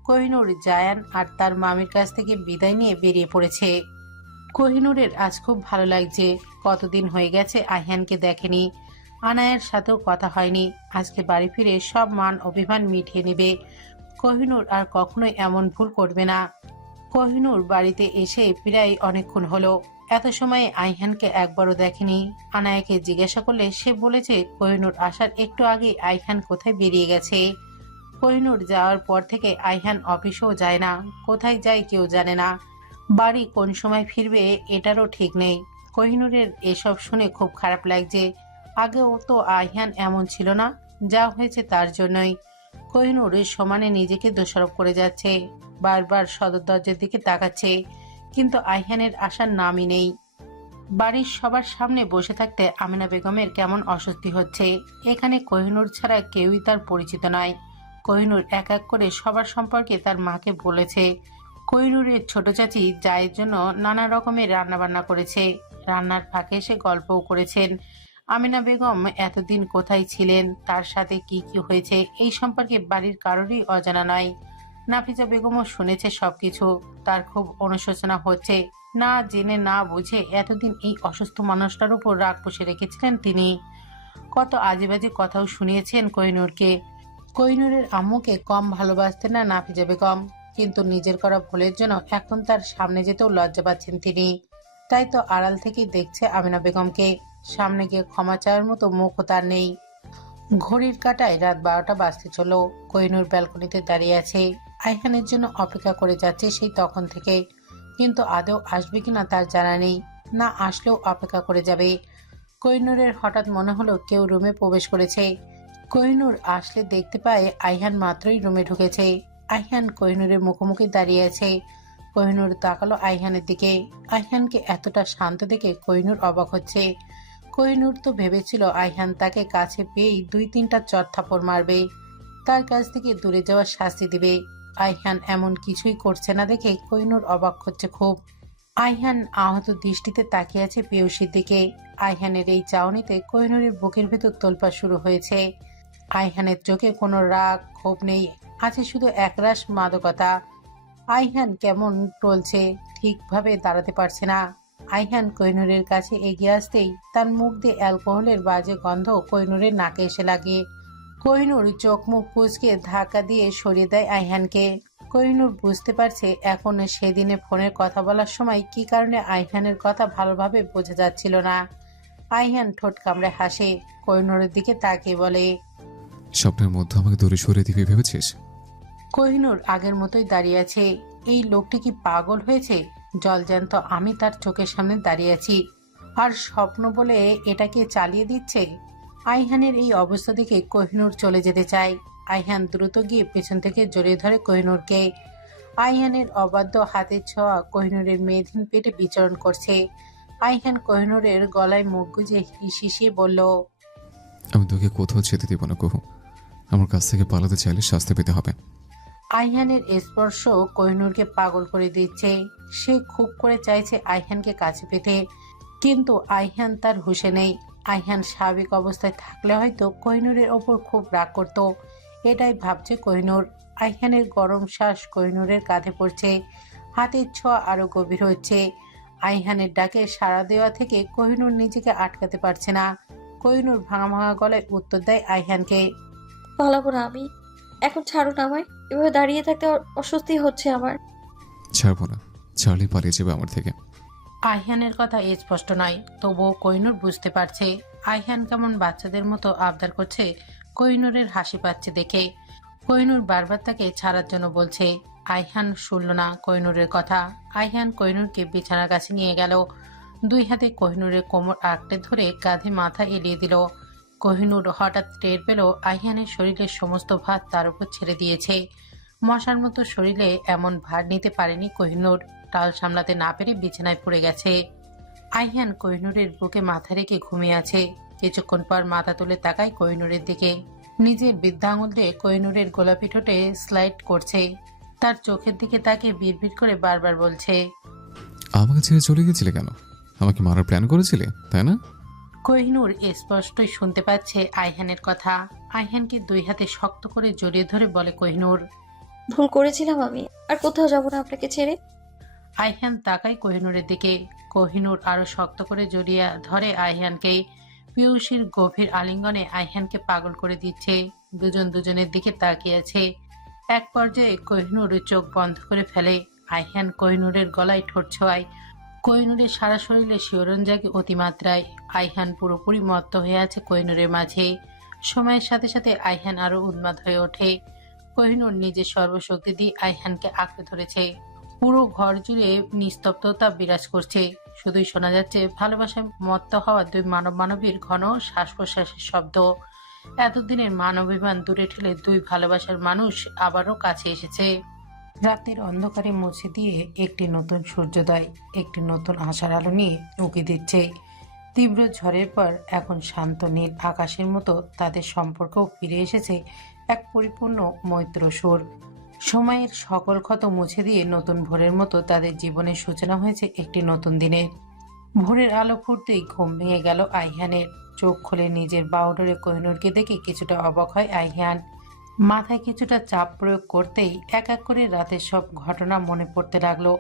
কোহিনূর জায়ান আর তার মামির কাছ থেকে বিদায় নিয়ে বেরিয়ে পড়েছে। কোহিনূরের আজ খুব ভালো লাগছে। কতদিন হয়ে গেছে আইহানকে দেখেনি। আনায়ার সাথেও কথা হয়নি। আজকে বাড়ি ফিরে সব মান অভিমান মিটিয়ে নেবে। কোহিনূর আর কখনোই এমন ভুল করবে না। কোহিনূর বাড়িতে এসে প্রায় অনেকক্ষণ হলো। এত সময় আইহানকে একবারও দেখেনি। আনায়াকে জিজ্ঞাসা করলে সে বলেছে কোহিনূর আসার একটু আগে আইহান কোথায় বেরিয়ে গেছে। কোহিনূর যাওয়ার পর থেকে আইহান অফিসেও যায় না, কোথায় যায় কেউ জানে না। বাড়ি কোন সময় ফিরবে এটারও ঠিক নেই। কোহিনূরের এসব শুনে খুব খারাপ লাগছে। আগেও তো আইহান এমন ছিল না, যা হয়েছে তার জন্যই। কোহিনূর সমানে নিজেকে দোষারোপ করে যাচ্ছে, বারবার সদর দরজার দিকে তাকাচ্ছে, কিন্তু আইহানের আসার নামই নেই। বাড়ির সবার সামনে বসে থাকতে আমেনা বেগমের কেমন অস্বস্তি হচ্ছে। এখানে কোহিনূর ছাড়া কেউই তার পরিচিত নয়। কোহিনূর এক এক করে সবার সম্পর্কে তার মাকে বলেছে। কোহিনূরের ছোট চাচি জায়ের জন্য নানা রকমের রান্নাবান্না করেছে। রান্নার ফাঁকে এসে গল্পও করেছেন। আমেনা বেগম এতদিন কোথায় ছিলেন, তার সাথে কি কি হয়েছে এই সম্পর্কে বাড়ির কারোরই অজানা নয়। নাফিজা বেগমও শুনেছে সবকিছু। তার খুব অনুশোচনা হচ্ছে। না জেনে না বুঝে এতদিন এই অসুস্থ মানুষটার উপর রাগ পুষে রেখেছিলেন তিনি। কত আজেবাজে কথাও শুনিয়েছেন কোহিনূরকে। কোহিনূরের আম্মুকে কম ভালোবাসতেন না নাফিজা বেগম, কিন্তু নিজের করা ভুলের জন্য এখন তার সামনে যেতেও লজ্জা পাচ্ছেন তিনি। তাই তো আড়াল থেকেই দেখছে আমিনা বেগমকে। সামনে গিয়ে ক্ষমা চাওয়ার মতো মুখও তার নেই। ঘড়ির কাঁটায় রাত 12টা বাজতে চলো। কোহিনূর ব্যালকনিতে দাঁড়িয়ে আছে, আইহানের জন্য অপেক্ষা করে যাচ্ছে সেই তখন থেকে। কিন্তু আদৌ আসবে কিনা তার জানা নেই। না আসলেও অপেক্ষা করে যাবে। কোহিনূরের হঠাৎ মনে হলো কেউ রুমে প্রবেশ করেছে। কোহিনূর আসলে দেখতে পায় আইহান মাত্রই রুমে ঢুকেছে। আইহান কোহিনূরের মুখোমুখি দাঁড়িয়ে আছে। কোহিনূর তাকালো আইহানের দিকে। আইহানকে এতটা শান্ত দেখে কোহিনূর অবাক হচ্ছে। কোহিনূর তো ভেবেছিল আইহান তাকে কাছে পেয়েই 2-3টা চড় থাপ্পড় মারবে, তার কাছ থেকে দূরে যাওয়ার শাস্তি দিবে। আইহান এমন কিছুই করছে না দেখে কোহিনূর অবাক হচ্ছে খুব। আইহান আহত দৃষ্টিতে তাকিয়ে আছে পিয়ুষীর দিকে। আইহানের এই চাউনিতে কোহিনূরের বুকের ভেতর তোলপাড় শুরু হয়েছে। আইহানের চোখে কোনো রাগ ক্ষোভ নেই, আছে শুধু একরাশ মাদকতা। আইহান কেমন টলছে, ঠিকভাবে দাঁড়াতে পারছে না। আইহান কোহিনূরের কাছে এগিয়ে আসতেই তার মুখ দিয়ে অ্যালকোহলের বাজে গন্ধ কোহিনূরের নাকে এসে লাগে। কোহিনূর চোখ মুখ কুঁচকে ধাক্কা দিয়ে সরিয়ে দেয় আইহানকে। কোহিনূর বুঝতে পারছে এখন সেদিনে ফোনের কথা বলার সময় কি কারণে আইহানের কথা ভালোভাবে বোঝা যাচ্ছিল না। আইহান ঠোঁট কামড়ে হাসে, কোহিনূরের দিকে তাকিয়ে বলে, স্বপ্নের মধ্যে আমাকে দূরে সরিয়ে দিবি ভেবেছিস? কোহিনূর আগের মতোই দাঁড়িয়ে আছে। এই লোকটি কি পাগল হয়েছে? জলজ্যান্ত আমি তার চোখের সামনে দাঁড়িয়ে আছি, আর স্বপ্ন বলে এটাকে চালিয়ে দিচ্ছে। আইহানের এই অবস্থা দেখে কোহিনূর চলে যেতে চায়। আইহান দ্রুত গিয়ে পেছন থেকে জড়িয়ে ধরে কোহিনূরকে। আইহানের অবাধ্য হাতের ছোঁয়া কোহিনূরের মেয়েধীন পেটে বিচরণ করছে। আইহান কোহিনূরের গলায় মুখ গুজে হিসিয়ে বলল, আমি তোকে কোথাও যেতে দিব না কুহু। আমার কাছ থেকে পালাতে চাইলে শাস্তি পেতে হবে। আইহানের স্পর্শ কোহিনূরকে পাগল করে দিচ্ছে। সে খুব করে চাইছে আইহানকে কাছে পেতে, কিন্তু আইহান তার হুঁশে নেই। আইহান স্বাভাবিক অবস্থায় থাকলে হয়তো কোহিনূরের ওপর খুব রাগ করত, এটাই ভাবছে কোহিনূর। আইহানের গরম শ্বাস কোহিনূরের কাঁধে পড়ছে, হাতের ছোঁয়া আরো গভীর হচ্ছে। আইহানের ডাকে সাড়া দেওয়া থেকে কোহিনূর নিজেকে আটকাতে পারছে না। কোহিনূর ভাঙা ভাঙা গলায় উত্তর দেয় আইহানকে, পালাবো না আমি। এখন ছাড়ুন আমায়। এভাবে দাঁড়িয়ে থাকতে অস্বস্তি হচ্ছে আমার। ছাড়বো না, ছাড়লে পালিয়ে যাবে আমার থেকে। আইহানের কথা স্পষ্ট নয়, তবুও কোহিনূর বুঝতে পারছে আইহান কেমন বাচ্চাদের মতো আবদার করছে। কোহিনূরের হাসি পাচ্ছে দেখে কোহিনূর বারবার তাকে ছাড়ার জন্য বলছে। আইহান শুনল না কোহিনূরের কথা। আইহান কোহিনূরকে বিছানার কাছে নিয়ে গেল। 2 হাতে কোহিনূরের কোমর আঁকড়ে ধরে কাঁধে মাথা এলিয়ে দিল। কোহিনূর হঠাৎ টের পেল আইহানের শরীরের সমস্ত ভার তার উপর ছেড়ে দিয়েছে। মশার মতো শরীরে এমন ভার নিতে পারেনি কোহিনূর। টাল সামলাতে না পেরে বিছানায় পড়ে গেছে। আইহান কোহিনূরের বুকে মাথা রেখে ঘুমিয়ে আছে। কিছুক্ষণ পর মাথা তুলে তাকায় কোহিনূরের দিকে। নিজের বৃদ্ধা আঙুল দিয়ে কোহিনূরের গোলাপি ঠোঁটে স্লাইড করছে। তার চোখের দিকে তাকিয়ে বিড়বিড় করে বারবার বলছে। আমাকে ছেড়ে চলে গেছিলে কেন? আমাকে মারার প্ল্যান করেছিলে তাই না? কোহিনূর স্পষ্টই শুনতে পাচ্ছে আইহানের কথা। আইহানকে দুই হাতে শক্ত করে জড়িয়ে ধরে বলে কোহিনূর। ভুল করেছিলাম আমি, আর কোথাও যাব না আপনাকে ছেড়ে। আইহান তাকায় কোহিনূরের দিকে। কোহিনূর আরো শক্ত করে জড়িয়ে ধরে আইহানকে। পিয়ুষীর গভীর আলিঙ্গনে আইহানকে পাগল করে দিচ্ছে। দুজন দুজনের দিকে তাকিয়ে আছে। এক পর্যায়ে কোহিনূর চোখ বন্ধ করে ফেলে। আইহান কোহিনূরের গলায় ঠোঁট ছোঁয়ায়। কোহিনূরের সারা শরীরে শিহরণ জাগে অতিমাত্রায়। আইহান পুরোপুরি মত্ত হয়ে আছে কোহিনূরের মাঝে। সময়ের সাথে সাথে আইহান আরো উন্মাদ হয়ে ওঠে। কোহিনূর নিজের সর্বশক্তি দিয়ে আইহানকে আঁকড়ে ধরেছে। পুরো ঘর জুড়ে নিস্তব্ধতা বিরাজ করছে। শুধুই শোনা যাচ্ছে ভালোবাসায় মত্ত হওয়া দুই মানব মানবীর ঘন শ্বাস প্রশ্বাসের শব্দ। এতদিনের মানবাভিমান দূরে ঠেলে দুই ভালোবাসার মানুষ আবারও কাছে এসেছে। রাতের অন্ধকারে মুছে দিয়ে একটি নতুন সূর্যোদয়, একটি নতুন আশার আলো নিয়ে উঁকি দিচ্ছে। তীব্র ঝড়ের পর এখন শান্ত নীল আকাশের মতো তাদের সম্পর্কও ফিরে এসেছে এক পরিপূর্ণ মৈত্র সুর। সময়ের সকল ক্ষত মুছে দিয়ে নতুন ভোরের মতো তাদের জীবনের সূচনা হয়েছে একটি নতুন দিনের। ভোরের আলো ফুটতেই ঘুম ভেঙে গেল আইহানের। চোখ খুলে নিজের বাহুডোরে কোহিনূরকে দেখে কিছুটা অবাক হয় আইহান। মাথায় কিছুটা চাপ প্রয়োগ করতেই এক এক করে রাতের সব ঘটনা মনে পড়তে লাগলো।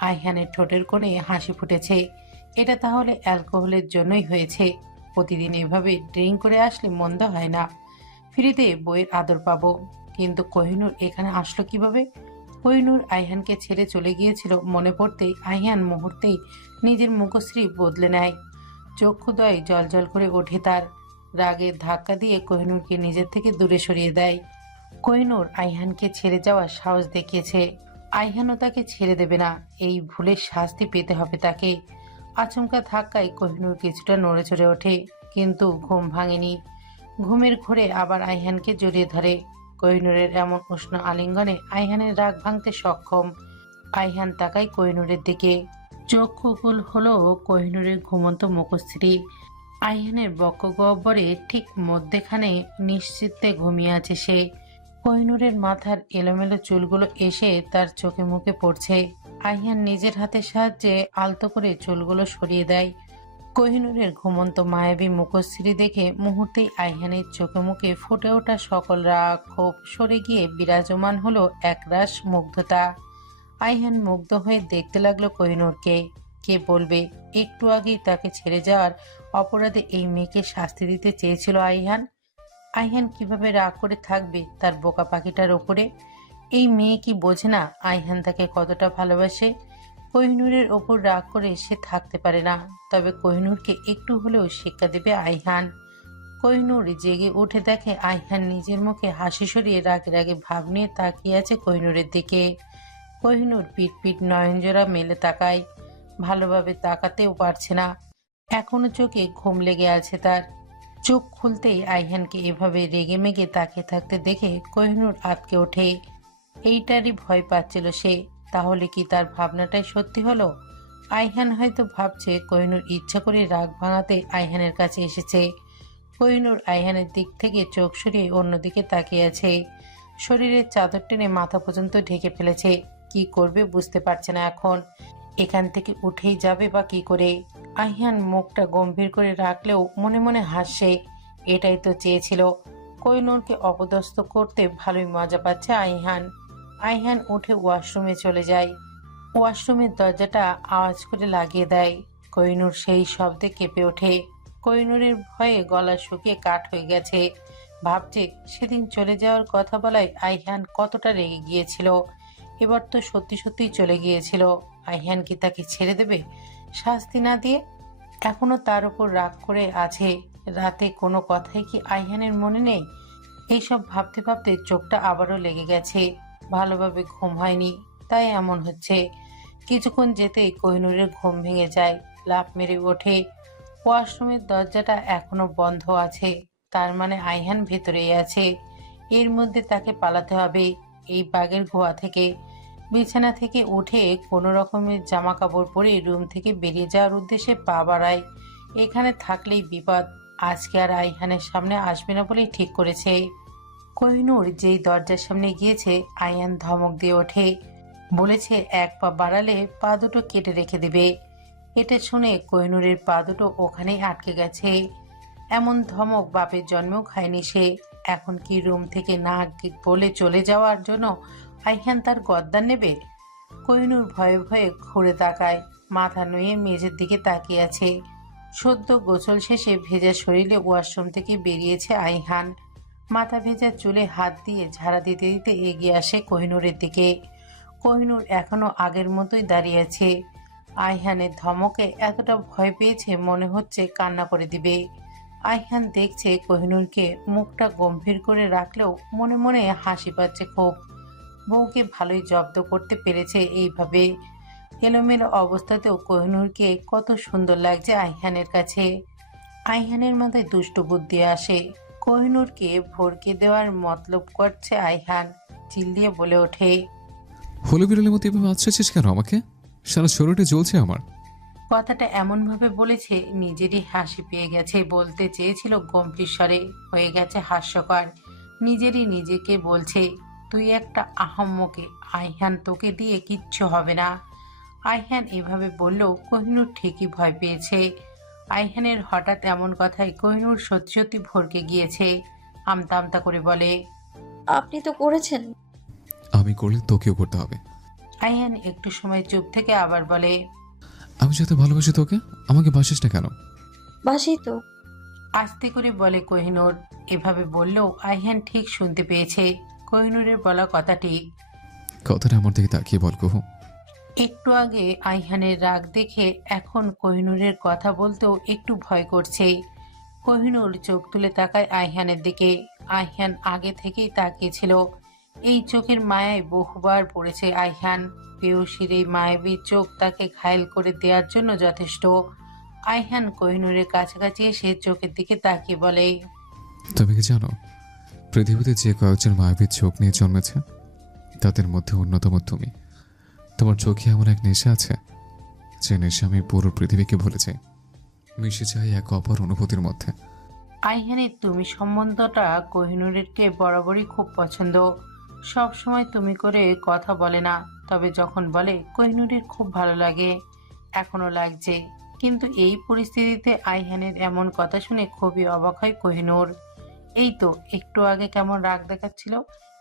আইহানের ঠোঁটের কোণে হাসি ফুটেছে। এটা তাহলে অ্যালকোহলের জন্যই হয়েছে। প্রতিদিন এভাবে ড্রিঙ্ক করে আসলে মন্দ হয় না। ফ্রিতে বইয়ের আদর পাবো। কিন্তু কোহিনূর এখানে আসলো কিভাবে? কোহিনূর আইহানকে ছেড়ে চলে গিয়েছিল মনে পড়তেই আইহান মুহূর্তেই নিজের মুখশ্রী বদলে নেয়। চক্ষুদয় জলজল করে ওঠে তার। রাগের ধাক্কা দিয়ে কোহিনূরকে নিজের থেকে দূরে সরিয়ে দেয়। কোহিনূর আইহানকে ছেড়ে যাওয়ার সাহস দেখিয়েছে। আইহানও তাকে ছেড়ে দেবে না। এই ভুলের শাস্তি পেতে হবে তাকে। আচমকা ধাক্কায় কোহিনূর কিছুটা নড়ে চড়ে ওঠে, কিন্তু ঘুম ভাঙেনি। ঘুমের ঘোরে আবার আইহানকে জড়িয়ে ধরে। কোহিনূরের এমন উষ্ণ আলিঙ্গনে আইহানের রাগ ভাঙতে সক্ষম। আইহান তাকায় কোহিনূরের দিকে। চক্ষু গোল হলো কোহিনূরের ঘুমন্ত মুখশ্রী। আইহানের বক্ষ গহ্বরে ঠিক মধ্যেখানে নিশ্চিন্তে ঘুমিয়ে আছে সে। কোহিনূরের মাথার এলোমেলো চুলগুলো এসে তার চোখে মুখে পড়ছে। আইহান নিজের হাতের সাহায্যে আলতো করে চুলগুলো সরিয়ে দেয়। কোহিনূরের ঘুমন্ত মায়াবী মুখশ্রী দেখে মুহূর্তেই আইহানের চোখে মুখে ফুটে ওঠা সকল রাগ ক্ষোভ সরে গিয়ে বিরাজমান হলো একরাশ মুগ্ধতা। আইহান মুগ্ধ হয়ে দেখতে লাগলো কোহিনূরকে। কে বলবে একটু আগেই তাকে ছেড়ে যাওয়ার অপরাধে এই মেয়েকে শাস্তি দিতে চেয়েছিল আইহান। আইহান কিভাবে রাগ করে থাকবে তার বোকা পাখিটার ওপরে? এই মেয়ে কি বোঝে না আইহান তাকে কতটা ভালোবাসে? কোহিনূরের ওপর রাগ করে সে থাকতে পারে না, তবে কোহিনূরকে একটু হলেও শিক্ষা দেবে আইহান। কোহিনূর জেগে উঠে দেখে আইহান নিজের মুখে হাসি সরিয়ে রাগে রাগে ভাব নিয়ে তাকিয়ে আছে কোহিনূরের দিকে। কোহিনূর পিট পিট নয়নজোড়া মেলে তাকায়। ভালোভাবে তাকাতেও পারছে না। এখনো চোখে ঘুম লেগে আছে তার। চোখ খুলতেই আইহানকে এভাবে রেগে মেগে তাকিয়ে থাকতে দেখে কোহিনূর আঁতকে ওঠে। এইটারই ভয় পাচ্ছিল সে। তাহলে কি তার ভাবনাটাই সত্যি হলো? আইহান হয়তো ভাবছে কোহিনূর ইচ্ছা করে রাগ ভাঙাতে আইহানের কাছে এসেছে। কোহিনূর আইহানের দিক থেকে চোখ সরিয়ে অন্যদিকে তাকিয়ে আছে। শরীরের চাদর টেনে মাথা পর্যন্ত ঢেকে ফেলেছে। কি করবে বুঝতে পারছে না এখন। এখান থেকে উঠেই যাবে বা কি করে? আইহান মুখটা গম্ভীর করে রাখলেও মনে মনে হাসছে। এটাই তো চেয়েছিল। কোহিনূরকে অপদস্থ করতে ভালোই মজা পাচ্ছে আইহান। আইহান উঠে ওয়াশরুমে চলে যায়। ওয়াশরুমের দরজাটা আওয়াজ করে লাগিয়ে দেয়। কোহিনূর সেই শব্দে কেঁপে ওঠে। কোহিনূরের ভয়ে গলা শুকিয়ে কাঠ হয়ে গেছে। ভাবছে সেদিন চলে যাওয়ার কথা বলায় আইহান কতটা রেগে গিয়েছিল। এবার তো সত্যি সত্যিই চলে গিয়েছিল। আইহান কি তাকে ছেড়ে দেবে শাস্তি না দিয়ে? এখনো তার উপর রাগ করে আছে। রাতে কোনো কথাই কি আইহানের মনে নেই? এইসব ভাবতে ভাবতে চোখটা আবারও লেগে গেছে। ভালোভাবে ঘুম হয়নি, তাই এমন হচ্ছে। কিছুক্ষণ যেতেই কোহিনূরের ঘুম ভেঙে যায়। লাফ মেরে ওঠে। ওয়াশরুমের দরজাটা এখনো বন্ধ আছে। তার মানে আইহান ভেতরেই আছে। এর মধ্যে তাকে পালাতে হবে এই বাঘের গোয়া থেকে। বিছানা থেকে উঠে কোনো রকমের জামা কাপড় পরে রুম থেকে বেরিয়ে যাওয়ার উদ্দেশ্যে পা বাড়ায়। এখানে থাকলেই বিপদ। আজকে আর আইহানের সামনে আসবে না বলেই ঠিক করেছে। কোহিনূর যেই দরজার সামনে গিয়েছে আয়ান ধমক দিয়ে ওঠে, বলেছে এক পা বাড়ালে পা দুটো কেটে রেখে দেবে। এটা শুনে কোহিনূরের পা দুটো ওখানেই আটকে গেছে। এমন ধমক বাপের জন্মেও খায়নি সে। এখন কি রুম থেকে না বলে চলে যাওয়ার জন্য আইহান তার গদ্দার নেবে? কোহিনূর ভয়ে ভয়ে ঘুরে তাকায়, মাথা নুয়ে মেঝের দিকে তাকিয়ে আছে। সদ্য গোসল শেষে ভেজা শরীরে ওয়াশরুম থেকে বেরিয়েছে আইহান। মাথা ভেজা চুলে হাত দিয়ে ঝাড়া দিতে দিতে এগিয়ে আসে কোহিনূরের দিকে। কোহিনূর এখনো আগের মতোই দাঁড়িয়ে আছে। আইহানের ধমকে এতটা ভয় পেয়েছে মনে হচ্ছে কান্না করে দিবে। আইহান দেখছে কোহিনূরকে, মুখটা গম্ভীর করে রাখলেও মনে মনে হাসি পাচ্ছে খুব। বউকে ভালোই জব্দ করতে পেরেছে এইভাবে। এলোমেলো অবস্থাতেও কোহিনূরকে কত সুন্দর লাগছে আইহানের কাছে। আইহানের মাথায় দুষ্টু বুদ্ধি আসে। কোহিনূরকে ভরকে দেওয়ার মতলব করছে আইহান। চিল্লিয়ে বলে ওঠে, হলে বিড়ালের মতো এভাবে আছড়েছিস কেন আমাকে? সারা শরীরটা জ্বলছে আমার। কথাটা এমনভাবে বলেছে নিজেরই হাসি পেয়ে গেছে। বলতে চেয়েছিল গম্ভীর স্বরে, হয়ে গেছে হাস্যকর। নিজেরই নিজেকে বলছে, তুই একটা আহাম্মকে, আইহান তোকে দিয়ে কিচ্ছু হবে না। আইহান এভাবে বললেও কোহিনূর ঠিকই ভয় পেয়েছে। আইহানের হঠাৎ এমন কথায় কোহিনূর সত্যি সত্যি ভরকে গিয়েছে। আমতা আমতা করে বলে, আপনি তো করেছেন। আমি করলে তোকেও করতে হবে। আইহান একটু সময় চুপ থেকে আবার বলে, আমি যাতে ভালোবাসি তোকে, আমাকে বাসিস না কেন? বাসি তো। আস্তে করে বলে কোহিনূর। এভাবে বললেও আইহান ঠিক শুনতে পেয়েছে কোহিনূরের বলা কথাটি। কথাটা আমার দিকে তাকিয়ে বল কুহু। একটু আগে আইহানের রাগ দেখে এখন কোহিনূরের কথা বলতেও একটু ভয় করছে। কোহিনূর চোখ তুলে তাকায় আইহানের দিকে। আইহান আগে থেকেই তাকিয়েছিল। এই চোখের মায়ায় বহুবার পড়েছে আইহান। পেয়সীর এই মায়াবী চোখ তাকে ঘায়েল করে দেওয়ার জন্য যথেষ্ট। আইহান কোহিনূরের কাছাকাছি এসে চোখের দিকে তাকিয়ে বলে, তুমি কি জানো, পৃথিবীতে যে কয়েকজন মায়াবীর চোখ নিয়ে জন্মেছে তাদের মধ্যে অন্যতম তুমি। তোমার চোখে এমন এক নেশা আছে যে নেশা আমি পুরো পৃথিবীকে ভুলেছি, মিশে যাই এক অপর অনুভূতির মধ্যে। আইহানের তুমি সম্বন্ধটা কোহিনূরেরকে বরাবরই খুব পছন্দ। সব সময় তুমি করে কথা বলে না, তবে যখন বলে কোহিনূরের খুব ভালো লাগে, এখনো লাগছে। কিন্তু এই পরিস্থিতিতে আইহানের এমন কথা শুনে খুবই অবাক হয় কোহিনূর। এই তো একটু আগে কেমন রাগ দেখাচ্ছিল,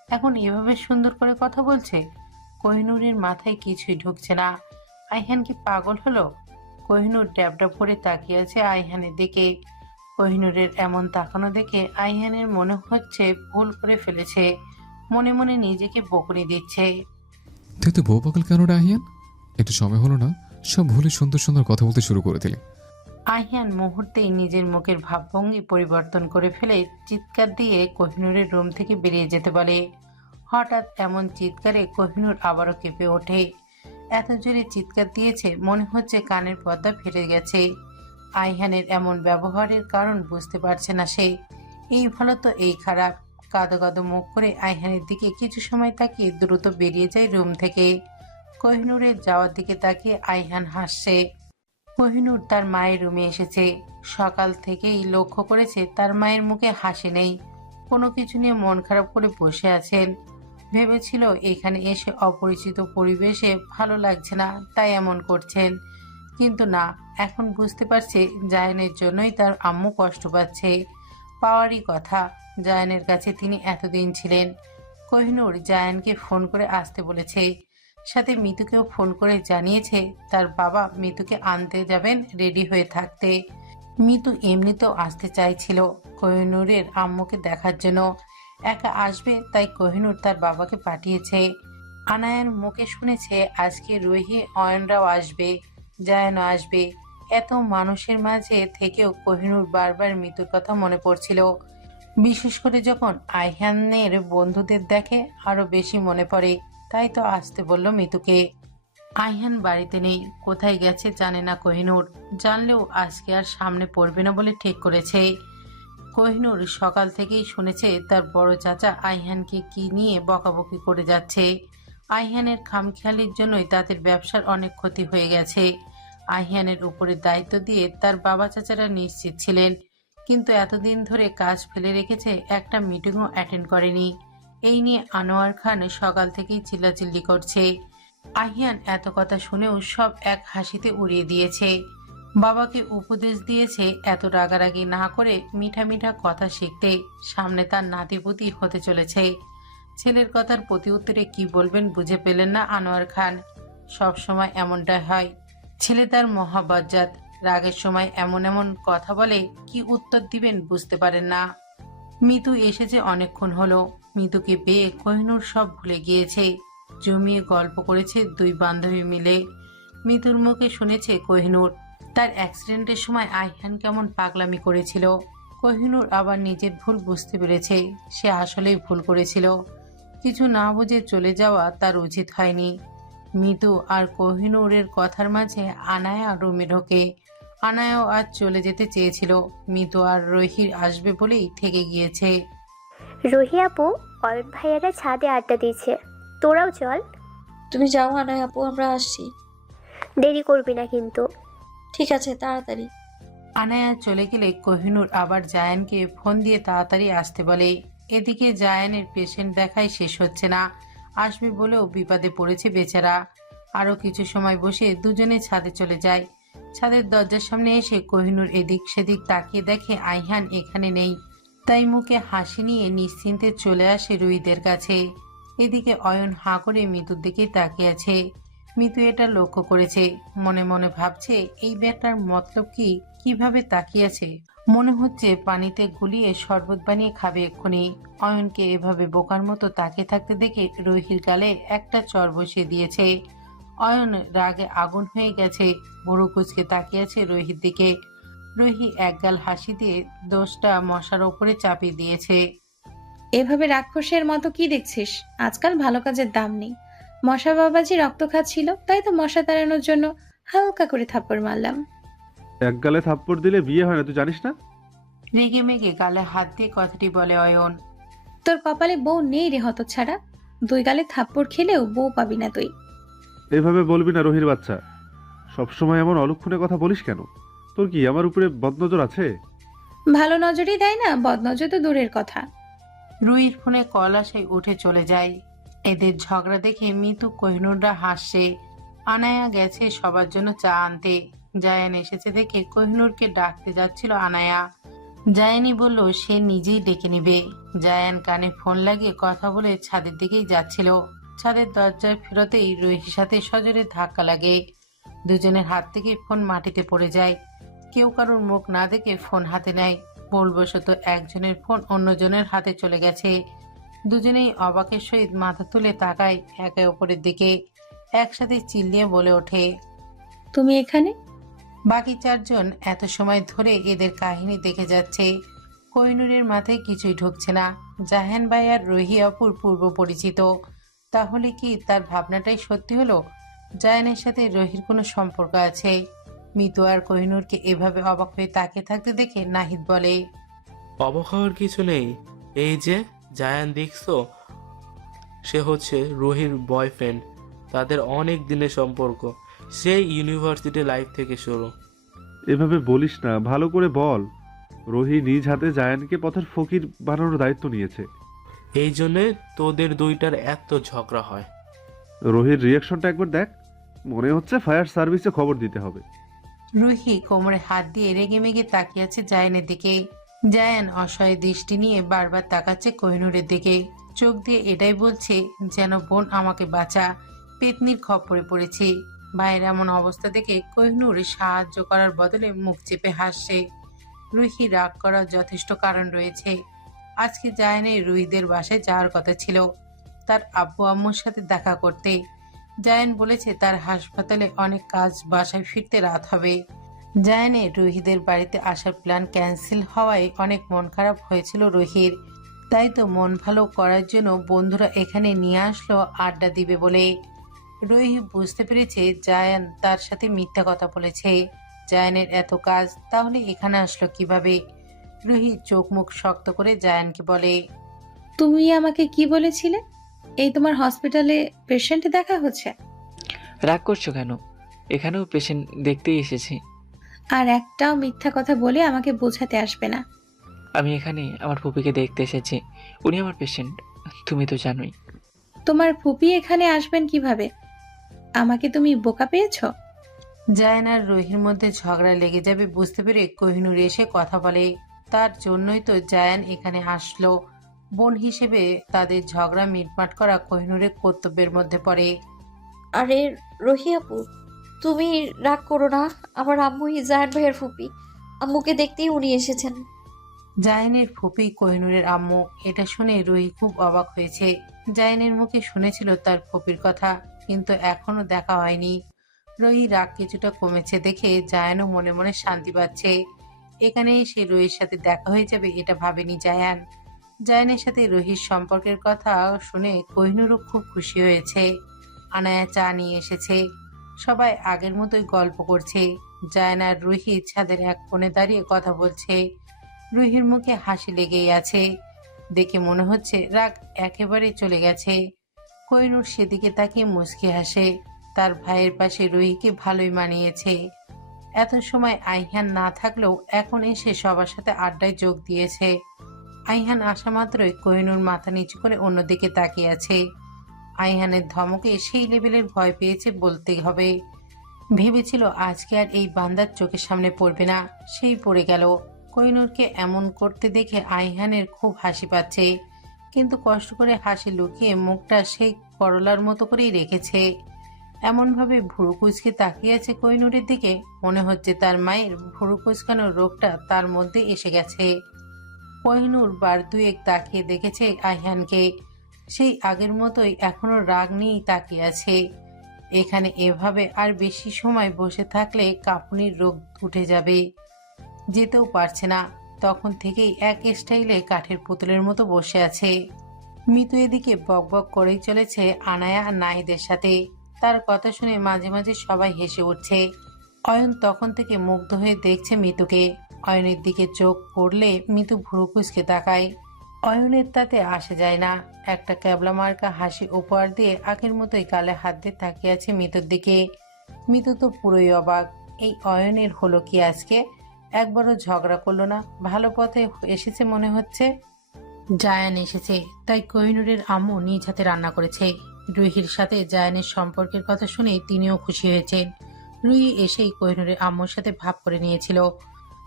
এখন এভাবে সুন্দর করে কথা বলছে। কোহিনূরের মাথায় কিছুই ঢুকছে না। আইহান কি পাগল হলো? কোহিনূর ড্যাবড্যাব করে তাকিয়ে আছে আইহানের দিকে। কোহিনূরের এমন তাকানো দেখে আইহানের মনে হচ্ছে ভুল করে ফেলেছে। মনে মনে নিজেকে বকুনি দিচ্ছে। তুই তো বউ পাগল কেন রে আহিয়ান? একটু সময় হলো না, সব ভুলে সুন্দর সুন্দর কথা বলতে শুরু করে দিলি। আইহান মুহূর্তেই নিজের মুখের ভাবভঙ্গি পরিবর্তন করে ফেলে চিৎকার দিয়ে কোহিনূরের রুম থেকে বেরিয়ে যেতে বলে। হঠাৎ এমন চিৎকারে কোহিনূর আবারও কেঁপে ওঠে। এত জোরে চিৎকার দিয়েছে মনে হচ্ছে কানের পর্দা ফেটে গেছে। আইহানের এমন ব্যবহারের কারণ বুঝতে পারছে না সে। এই ভালো তো এই খারাপ। কাঁদো কাঁদো মুখ করে আইহানের দিকে কিছু সময় তাকিয়ে দ্রুত বেরিয়ে যায় রুম থেকে। কোহিনূরের যাওয়ার দিকে তাকিয়ে আইহান হাসছে। কোহিনূর তার মায়ের রুমে এসেছে। সকাল থেকেই লক্ষ্য করেছে তার মায়ের মুখে হাসি নেই। কোনো কিছু নিয়ে মন খারাপ করে বসে আছেন। ভেবেছিল এখানে এসে অপরিচিত পরিবেশে ভালো লাগছে না, তাই এমন করছেন। কিন্তু না, এখন বুঝতে পারছে জায়ানের জন্যই তার আম্মু কষ্ট পাচ্ছে। পাওয়ারই কথা, জায়ানের কাছে তিনি এতদিন ছিলেন। কোহিনূর জায়ানকে ফোন করে আসতে বলেছে, সাথে মিতুকেও ফোন করে জানিয়েছে তার বাবা মিতুকে আনতে যাবেন রেডি হয়ে থাকতে। মিতু এমনিতেও আসতে চাইছিল কোহিনূরের আম্মুকে দেখার জন্য। একা আসবে তাই কোহিনূর তার বাবাকে পাঠিয়েছে। আনায়ার মুখে শুনেছে আজকে রুহি অয়নরাও আসবে, জায়ানও আসবে। এত মানুষের মাঝে থেকেও কোহিনূর বারবার মিতুর কথা মনে পড়ছিল। বিশেষ করে যখন আইহানের বন্ধুদের দেখে আরো বেশি মনে পড়ে। তাই তো আসতে বলল মিতুকে। আইহান বাড়িতে নেই, কোথায় গেছে জানে না কোহিনূর। জানলেও আজকে আর সামনে পড়বে না বলে ঠিক করেছে। কোহিনূর সকাল থেকেই শুনেছে তার বড় চাচা আইহানকে কি নিয়ে বকাবকি করে যাচ্ছে। আইহানের খামখেয়ালির জন্যই তাদের ব্যবসার অনেক ক্ষতি হয়ে গেছে। আইহানের উপরে দায়িত্ব দিয়ে তার বাবা চাচারা নিশ্চিত ছিলেন, কিন্তু এতদিন ধরে কাজ ফেলে রেখেছে, একটা মিটিংও অ্যাটেন্ড করেনি। এই নিয়ে আনোয়ার খান সকাল থেকেই চিল্লাচিল্লি করছে। আহিয়ান এত কথা শুনেও সব এক হাসিতে উড়িয়ে দিয়েছে। বাবাকে উপদেশ দিয়েছে এত রাগারাগি না করে মিঠা মিঠা কথা শিখতে, সামনে তার নাতিপুতি হতে চলেছে। ছেলের কথার প্রতি উত্তরে কি বলবেন বুঝে পেলেন না আনোয়ার খান। সব সময় এমনটাই হয়, ছেলে তার মহাবজ্জাত, রাগের সময় এমন এমন কথা বলে, কি উত্তর দিবেন বুঝতে পারেন না। মিতু এসেছে অনেকক্ষণ হলো। মিতুকে পেয়ে কোহিনূর সব ভুলে গিয়েছে। জমিয়ে গল্প করেছে দুই বান্ধবী মিলে। মিতুর মুখে শুনেছে কোহিনূর তার অ্যাক্সিডেন্টের সময় আইহান কেমন পাগলামি করেছিল। কোহিনূর আবার নিজের ভুল বুঝতে পেরেছে, সে আসলেই ভুল করেছিল। কিছু না বুঝে চলে যাওয়া তার উচিত হয়নি। মিতু আর কোহিনূরের কথার মাঝে আনায়া রুমে ঢোকে। আনায়াও আজ চলে যেতে চেয়েছিল, মিতু আর রহির আসবে বলেই থেকে গিয়েছে। রুহি আপু, অয়ন ভাইয়ারা ছাদে আড্ডা দিচ্ছে, তোরাও চল। তুমি যাও আনায় আপু, আমরা আসছি। দেরি করবি না কিন্তু। ঠিক আছে, তাড়াতাড়ি। আনায়া চলে গেলে কোহিনূর আবার জায়ানকে ফোন দিয়ে তাড়াতাড়ি আসতে বলে। এদিকে জায়ানের পেশেন্ট দেখাই শেষ হচ্ছে না, আসবে বলেও বিপদে পড়েছে বেচারা। আরো কিছু সময় বসে দুজনে ছাদে চলে যায়। ছাদের দরজার সামনে এসে কোহিনূর এদিক সেদিক তাকিয়ে দেখে আইহান এখানে নেই, তাই মুখে হাসি নিয়ে নিশ্চিন্তে চলে আসে রুহিদের কাছে। এদিকে অয়ন হাঁ করে মিতুর দিকে তাকিয়ে আছে। মিতু এটা লক্ষ্য করেছে, মনে মনে ভাবছে এই ব্যাটার মতলব কি, কিভাবে তাকিয়েছে। মনে হচ্ছে পানিতে গুলিয়ে শরবত বানিয়ে খাবে এক্ষুনি। অয়নকে এভাবে বোকার মতো তাকিয়ে থাকতে দেখে রুহির গালে একটা চর বসিয়ে দিয়েছে। অয়ন রাগে আগুন হয়ে গেছে, বুড়ো কুচকে তাকিয়েছে রুহির দিকে। রুহি একগাল হাসি দিয়ে দোষটা মশার ওপরে চাপিয়ে দিয়েছে। এভাবে রাক্ষসের মতো কি দেখছিস? আজকাল ভালো কাজের দাম নেই। মশা বাবাজি রক্ত খাচ্ছিল, তাই তো মশা তাড়ানোর জন্য হালকা করে থাপ্পড় মারলাম। এক গালে থাপ্পড় দিলে বিয়ে হয় না, তুই জানিস না? রেগে মেগে গালে হাত দিয়ে কথাটি বলে অয়ন। তোর কপালে বউ নেই রে হতচ্ছাড়া, দুই গালে থাপ্পড় খেলেও বউ পাবি না তুই। এভাবে বলবি না রহির বাচ্চা, সবসময় এমন অলক্ষণে কথা বলিস কেন? তোর কি আমার উপরে বদনজর আছে? ভালো নজরই দেয় না, বদনজর তো দূরের কথা। রুহির ফোনে কল আসায় উঠে চলে যায়। এদের ঝগড়া দেখে মিতু কোহিনূররা হাসছে। আনায়া গেছে সবার জন্য চা আনতে। জায়ান এসেছে দেখে কোহিনূরকে ডাকতে যাচ্ছিল আনায়া। জায়ানই বলল সে নিজেই ডেকে নিবে। জায়ান কানে ফোন লাগিয়ে কথা বলে ছাদের দিকেই যাচ্ছিল। ছাদের দরজায় ফেরতেই রুহির সাথে সজোরে ধাক্কা লাগে। দুজনের হাত থেকে ফোন মাটিতে পড়ে যায়। কেউ কারোর মুখ না দেখে ফোন হাতে নেয়। ভুলবশত একজনের ফোন অন্যজনের হাতে চলে গেছে। দুজনেই অবাকের সহিত মাথা তুলে তাকায় একে অপরের দিকে। একসাথে চিল্লিয়ে বলে ওঠে, তুমি এখানে? বাকি চারজন এত সময় ধরে এদের কাহিনী দেখে যাচ্ছে। কোহিনূরের মাথায় কিছুই ঢুকছে না। জাহান ভাই আর রুহি আপুর পূর্ব পরিচিত, তাহলে কি তার ভাবনাটাই সত্যি হলো? জায়ানের সাথে রহির কোনো সম্পর্ক আছে? মিতু আর কোহিনূরকে এভাবে অবাক হয়ে তাকিয়ে থাকতে দেখে নাহিদ বলে, অবাক হওয়ার কিছু নেই। এই যে জায়ান দেখছো, সে হচ্ছে রুহির বয়ফ্রেন্ড। তাদের অনেক দিনের সম্পর্ক, সেই ইউনিভার্সিটি লাইফ থেকে শুরু। এভাবে বলিস না, ভালো করে বল। রোহি নিজ হাতে জায়ানকে পথের ফকির বানানোর দায়িত্ব নিয়েছে। এই জন্যে তোদের দুইটার এত ঝগড়া হয়। রোহির রিয়াকশনটা একবার দেখ, মনে হচ্ছে ফায়ার সার্ভিসে খবর দিতে হবে। রুহি কোমরে হাত দিয়ে রেগে মেগে তাকিয়ে আছে জায়ানের দিকে। জায়ান অসহায় দৃষ্টি নিয়ে বারবার তাকাচ্ছে কোহিনূরের দিকে। চোখ দিয়ে এটাই বলছে যেন বোন আমাকে বাঁচা, পেতনির খপ্পরে পড়েছি। ভাইয়ের এমন অবস্থা দেখে কোহিনূর সাহায্য করার বদলে মুখ চেপে হাসছে। রুহি রাগ করার যথেষ্ট কারণ রয়েছে। আজকে জায়ানের রুহিদের বাসায় যাওয়ার কথা ছিল, তার আব্বু আম্মুর সাথে দেখা করতে। জায়ান বলেছে তার হাসপাতালে অনেক কাজ, বাসায় ফিরতে রাত হবে। জায়ানের রুহিদের বাড়িতে আসার প্ল্যান ক্যান্সেল হওয়ায় অনেক মন খারাপ হয়েছিল রুহির। তাই তো মন ভালো করার জন্য বন্ধুরা এখানে নিয়ে আসলো আড্ডা দিবে বলে। রুহি বুঝতে পেরেছে জায়ান তার সাথে মিথ্যা কথা বলেছে। জায়ানের এত কাজ, তাহলে এখানে আসলো কিভাবে? রুহি চোখ মুখ শক্ত করে জায়ানকে বলে, তুমি আমাকে কি বলেছিলে? এই তোমার হসপিটালে পেশেন্ট দেখা হচ্ছে? রাগ করছো কেন? এখানেও পেশেন্ট দেখতেই এসেছি। আর একটাও মিথ্যা কথা বলে আমাকে বোঝাতে আসবে না। আমি এখানে আমার ফুপিকে দেখতে এসেছি। উনি আমার পেশেন্ট, তুমি তো জানোই। তোমার ফুপি এখানে আসবেন কিভাবে? আমাকে তুমি বোকা পেয়েছো? জায়ান আর রুহির মধ্যে ঝগড়া লেগে যাবে বুঝতে পেরে কোহিনূর এসে কথা বলে। তার জন্যই তো জায়ান এখানে আসলো। বোন হিসেবে তাদের ঝগড়া মিটমাট করা কোহিনূরের কর্তব্যের মধ্যে পড়ে। আরে রোহি আপু, তুমি রাগ করো না। আমার আম্মুই জায়ান ভাইয়ের ফুপি। আম্মুকে দেখতেই উনি এসেছেন। জায়ানের ফুপি কোহিনূরের আম্মু, এটা শুনে রুহি খুব অবাক হয়েছে। জায়ানের মুখে শুনেছিল তার ফুপির কথা, কিন্তু এখনো দেখা হয়নি। রুহি রাগ কিছুটা কমেছে দেখে জায়ানও মনে মনে শান্তি পাচ্ছে। এখানে এসে রুহির সাথে দেখা হয়ে যাবে এটা ভাবেনি জায়ান। জায়ানের সাথে রুহির সম্পর্কের কথা শুনে কোহিনূরও খুব খুশি হয়েছে। আনায়া চা নিয়ে এসেছে। সবাই আগের মতোই গল্প করছে। জায়ান আর রুহি ছাদের এক কোণে দাঁড়িয়ে কথা বলছে। রুহির মুখে হাসি লেগেই আছে, দেখে মনে হচ্ছে রাগ একেবারে চলে গেছে। কোহিনূর সেদিকে তাকিয়ে মুচকি হাসে। তার ভাইয়ের পাশে রুহিকে ভালোই মানিয়েছে। এত সময় আইহান না থাকলেও এখন এসে সবার সাথে আড্ডায় যোগ দিয়েছে। আইহান আসা মাত্রই কোহিনূর মাথা নিচু করে অন্যদিকে তাকিয়ে আছে। আইহানের ধমকে সেই লেভেলের ভয় পেয়েছে বলতে হবে। ভেবেছিল আজকে আর এই বান্দার চোখের সামনে পড়বে না, সেই পড়ে গেল। কোহিনূরকে এমন করতে দেখে আইহানের খুব হাসি পাচ্ছে, কিন্তু কষ্ট করে হাসি লুকিয়ে মুখটা সেই করলার মতো করেই রেখেছে। এমনভাবে ভুরু কুচকে তাকিয়ে আছে কোহিনূরের দিকে, মনে হচ্ছে তার মায়ের ভুরু কুচকানোর রোগটা তার মধ্যে এসে গেছে। কোহিনূর বার দুয়েক তাকিয়ে দেখেছে আইহানকে, সেই আগের মতোই এখনো রাগ নিয়েই তাকিয়ে আছে। এখানে এভাবে আর বেশি সময় বসে থাকলে কাঁপুনির রোগ উঠে যাবে। যেতেও পারছে না, তখন থেকেই এক স্টাইলে কাঠের পুতুলের মতো বসে আছে। মিতু এদিকে বকবক করেই চলেছে আনায়া আর নাহিদের সাথে। তার কথা শুনে মাঝে মাঝে সবাই হেসে উঠছে। অয়ন তখন থেকে মুগ্ধ হয়ে দেখছে মিতুকে। অয়নের দিকে চোখ পড়লে মিতু ভুরু কুঁচকে তাকায়। অয়নের তাতে আসে যায় না। একটা ক্যাবলা মার্কা হাসি উপহার দিয়ে আগের মতোই গালে হাত দিয়ে তাকিয়ে আছে মিতুর দিকে। মিতু তো পুরোই অবাক, এই অয়নের হলো কি আজকে? একবারও ঝগড়া করলো না, ভালো পথে এসেছে মনে হচ্ছে। জায়ান এসেছে, তাই কোহিনূরের আম্মু নিজ হাতে রান্না করেছে। রুহির সাথে জায়ানের সম্পর্কের কথা শুনে তিনিও খুশি হয়েছেন। রুহি এসেই কোহিনূরের আম্মুর সাথে ভাব করে নিয়েছিল।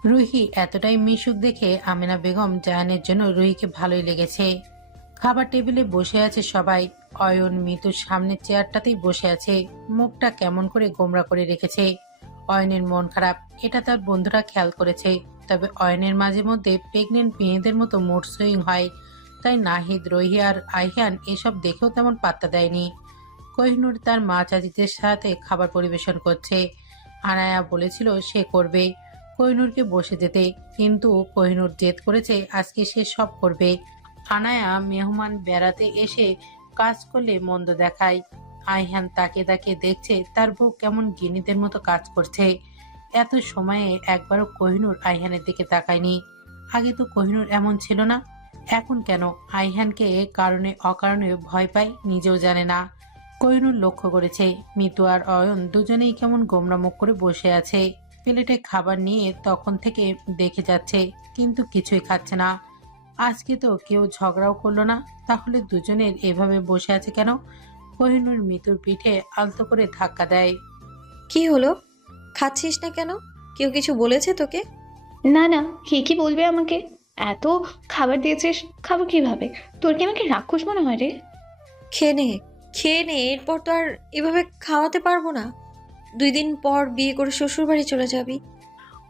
রুহি এতটাই মিশুক দেখে আমেনা বেগম জায়ানের জন্য রুহিকে ভালোই লেগেছে। খাবার টেবিলে বসে আছে সবাই। অয়ন মিতুর সামনের চেয়ারটাতেই বসে আছে, মুখটা কেমন করে গোমরা করে রেখেছে। অয়নের মন খারাপ, এটা তার বন্ধুরা খেয়াল করেছে। তবে অয়নের মাঝে মধ্যে প্রেগনেন্ট মেয়েদের মতো মুড সুইং হয়, তাই নাহিদ, রুহি আর আইহান এসব দেখেও তেমন পাত্তা দেয়নি। কোহিনূর তার মা চাচিদের সাথে খাবার পরিবেশন করছে। আনায়া বলেছিল সে করবে কোহিনূরকে বসে যেতে, কিন্তু কোহিনূর জেদ করেছে আজকে সে সব করবে। আনায়া মেহমান বেড়াতে এসে কাজ করলে মন্দ দেখায়। আইহান তাকে তাকে দেখছে তার বউ কেমন গিনিদের মতো কাজ করছে। এত সময়ে একবারও কোহিনূর আইহানের দিকে তাকায়নি। আগে তো কোহিনূর এমন ছিল না, এখন কেন আইহানকে কারণে অকারণে ভয় পায় নিজেও জানে না। কোহিনূর লক্ষ্য করেছে মিতু আর অয়ন দুজনেই কেমন গোমরা মুখ করে বসে আছে। প্লেটে খাবার নিয়ে তখন থেকে দেখে যাচ্ছে, কিন্তু কিছুই খাচ্ছে না। আজকে তো কেউ ঝগড়াও করলো না, তাহলে দুজনের এভাবে বসে আছে কেন? কোহিনূর মিতুর পিঠে আলতো করে ধাক্কা দেয়। কি হলো? খাচ্ছিস না কেন? কেউ কিছু বলেছে তোকে? না না, কে কি বলবে আমাকে? এত খাবার দিয়েছিস, খাবো কিভাবে? তোর কি আমাকে রাক্ষস মনে হয় রে? খেয়ে নে, খেয়ে নে, এরপর তো আর এভাবে খাওয়াতে পারবো না। 2 দিন পর বিয়ে করে শ্বশুর বাড়ি চলে যাবি।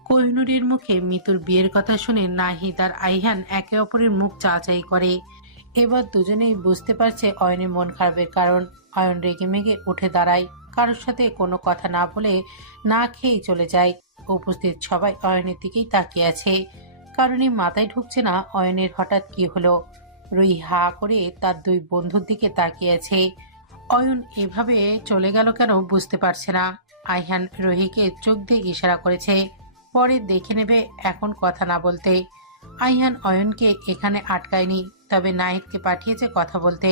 কোহিনূরের মুখে মিতুর বিয়ের কথা শুনে নাহিদ আর আইহান একে অপরের মুখ চাচাই করে। এবার দুজনেই বুঝতে পারছে অয়নের মন খারাপের কারণ। অয়ন রেগে মেগে উঠে দাঁড়ায়, কারোর সাথে কোনো কথা না বলে না খেয়েই চলে যায়। উপস্থিত সবাই অয়নের দিকেই তাকিয়ে আছে, কারণই মাথায় ঢুকছে না অয়নের হঠাৎ কি হলো। রুহি হা করে তার 2 বন্ধুর দিকে তাকিয়ে আছে। অয়ন এভাবে চলে গেল কেন বুঝতে পারছে না। আইহান রুহিকে চোখ দিয়ে ইশারা করেছে, পরে দেখে নেবে, এখন কথা না বলতে। আইহান অয়নকে এখানে আটকায়নি, তবে নাহিদকে পাঠিয়েছে কথা বলতে।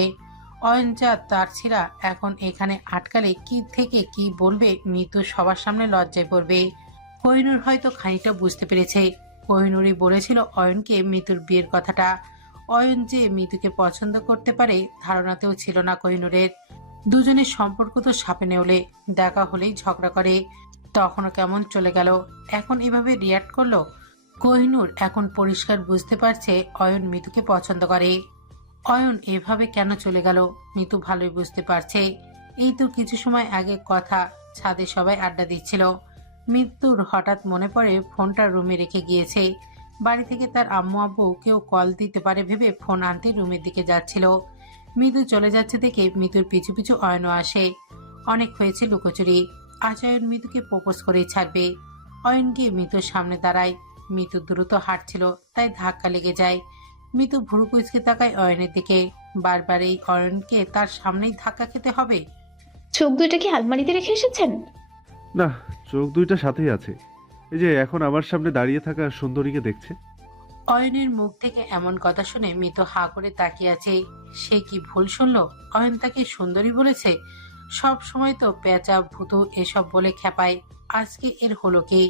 অয়ন যা তার ছিঁড়া, এখন এখানে আটকালে কি থেকে কি বলবে মিতু সবার সামনে লজ্জায় পড়বে। কোহিনূর হয়তো খানিকটা বুঝতে পেরেছে কোহিনূরই বলেছিল অয়নকে মিতুর বিয়ের কথাটা। অয়ন যে মিতুকে পছন্দ করতে পারে ধারণাতেও ছিল না কোহিনূরের। দুজনের সম্পর্ক তো সাপে নেউলে, দেখা হলেই ঝগড়া করে। তখনও কেমন চলে গেল, এখন এভাবে রিয়াক্ট করলো। কোহিনূর এখন পরিষ্কার বুঝতে পারছে অয়ন মিতুকে পছন্দ করে। অয়ন এভাবে কেন চলে গেল মিতু ভালোই বুঝতে পারছে। এই তো কিছু সময় আগে কথা, ছাদে সবাই আড্ডা দিচ্ছিল। মৃত্যুর হঠাৎ মনে পড়ে ফোনটা রুমে রেখে গিয়েছে। বাড়ি থেকে তার আম্মু আব্বু কেউ কল দিতে পারে ভেবে ফোন আনতে রুমের দিকে যাচ্ছিল। মৃদু চলে যাচ্ছে দেখে মৃদুর পিছু পিছু অয়নও আসে। অনেক হয়েছে লুকোচুরি, আজ অয়ন মৃদুকে প্রপোজ করেই ছাড়বে। অয়ন গিয়ে মৃদুর সামনে দাঁড়ায়। মৃদু দ্রুত হাঁটছিল, তাই ধাক্কা লেগে যায়। মৃদু ভুরু কুঁচকে তাকায় অয়নের দিকে। বারবার এই অয়নকে তার সামনেই ধাক্কা খেতে হবে। চোখ দুইটা কি আলমারিতে রেখে এসেছেন? না, চোখ দুইটা সাথেই আছে। এই যে এখন আমার সামনে দাঁড়িয়ে থাকা সুন্দরীকে দেখছে। অয়নের মুখ থেকে এমন কথা শুনে মৃদু হা করে তাকিয়ে আছে। সে কি ভুল শুনলো? অয়ন তাকে সুন্দরী বলেছে? সব সময় তো পেঁচা ভূতু এসব বলে খেপায়, আজকে এর হলো কি?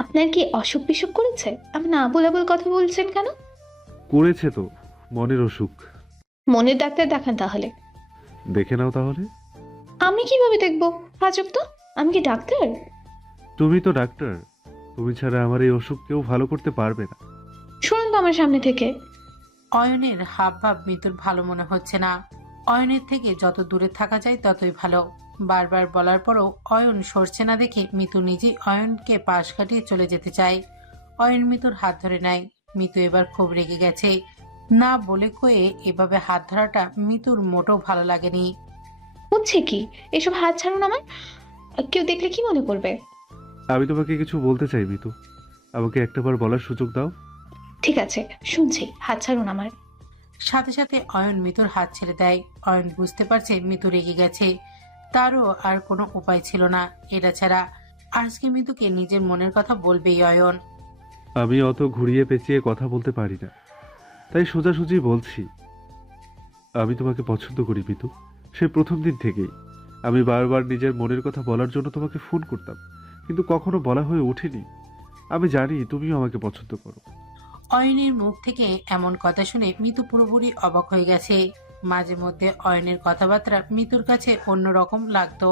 আপনার কি অসুখ বিসুখ করেছে? আমি না বলে বলে কথা বলছেন কেন? করেছে তো, মনের অসুখ। মনের ডাক্তার দেখান তাহলে। দেখে নাও তাহলে। আমি কিভাবে দেখবো? আজব তো, আমি কি ডাক্তার? তুমি তো ডাক্তার, তুমি ছাড়া আমার এই অসুখ কেউ ভালো করতে পারবে না। শুনুন তো আমার সামনে থেকে। অয়নের হাব ভাব মৃদুর ভালো মনে হচ্ছে না। অয়নের থেকে যত দূরে থাকা যায় ততই ভালো। বারবার বলার পরও অয়ন সরছে না দেখে মিতু নিজেই অয়নকে পাশ কাটিয়ে চলে যেতে চায়। অয়ন মিতুর হাত ধরে নেয়। মিতু এবার খুব রেগে গেছে। না বলে কয়ে এভাবে হাত ধরাটা মিতুর মোটেও ভালো লাগেনি। হচ্ছে কি এসব? হাত ছাড়ুন আমার। কেউ দেখলে কি মনে করবে? আমি তোমাকে কিছু বলতে চাই মিতু, আমাকে একটাবার বলার সুযোগ দাও। ঠিক আছে, শুনছি, হাত ছাড়ুন আমার। সাথে সাথে অয়ন মিতুর হাত ছেড়ে দেয়। অয়ন বুঝতে পারছে মিতু রেগে গেছে। তারও আর কোনো উপায় ছিল না এটা ছাড়া। আজকে মিতুকে নিজের মনের কথা বলবেই অয়ন। আমি অত ঘুরিয়ে পেঁচিয়ে কথা বলতে পারি না, তাই সোজাসুজি বলছি। আমি তোমাকে পছন্দ করি মিতু, সে প্রথম দিন থেকেই। আমি বারবার নিজের মনের কথা বলার জন্য তোমাকে ফোন করতাম, কিন্তু কখনো বলা হয়ে ওঠেনি। আমি জানি তুমিও আমাকে পছন্দ করো। অয়নের মুখ থেকে এমন কথা শুনে মিতু পুরোপুরি অবাক হয়ে গেছে। মাঝে মধ্যে অয়নের কথাবার্তা মিতুর কাছে অন্যরকম লাগতো।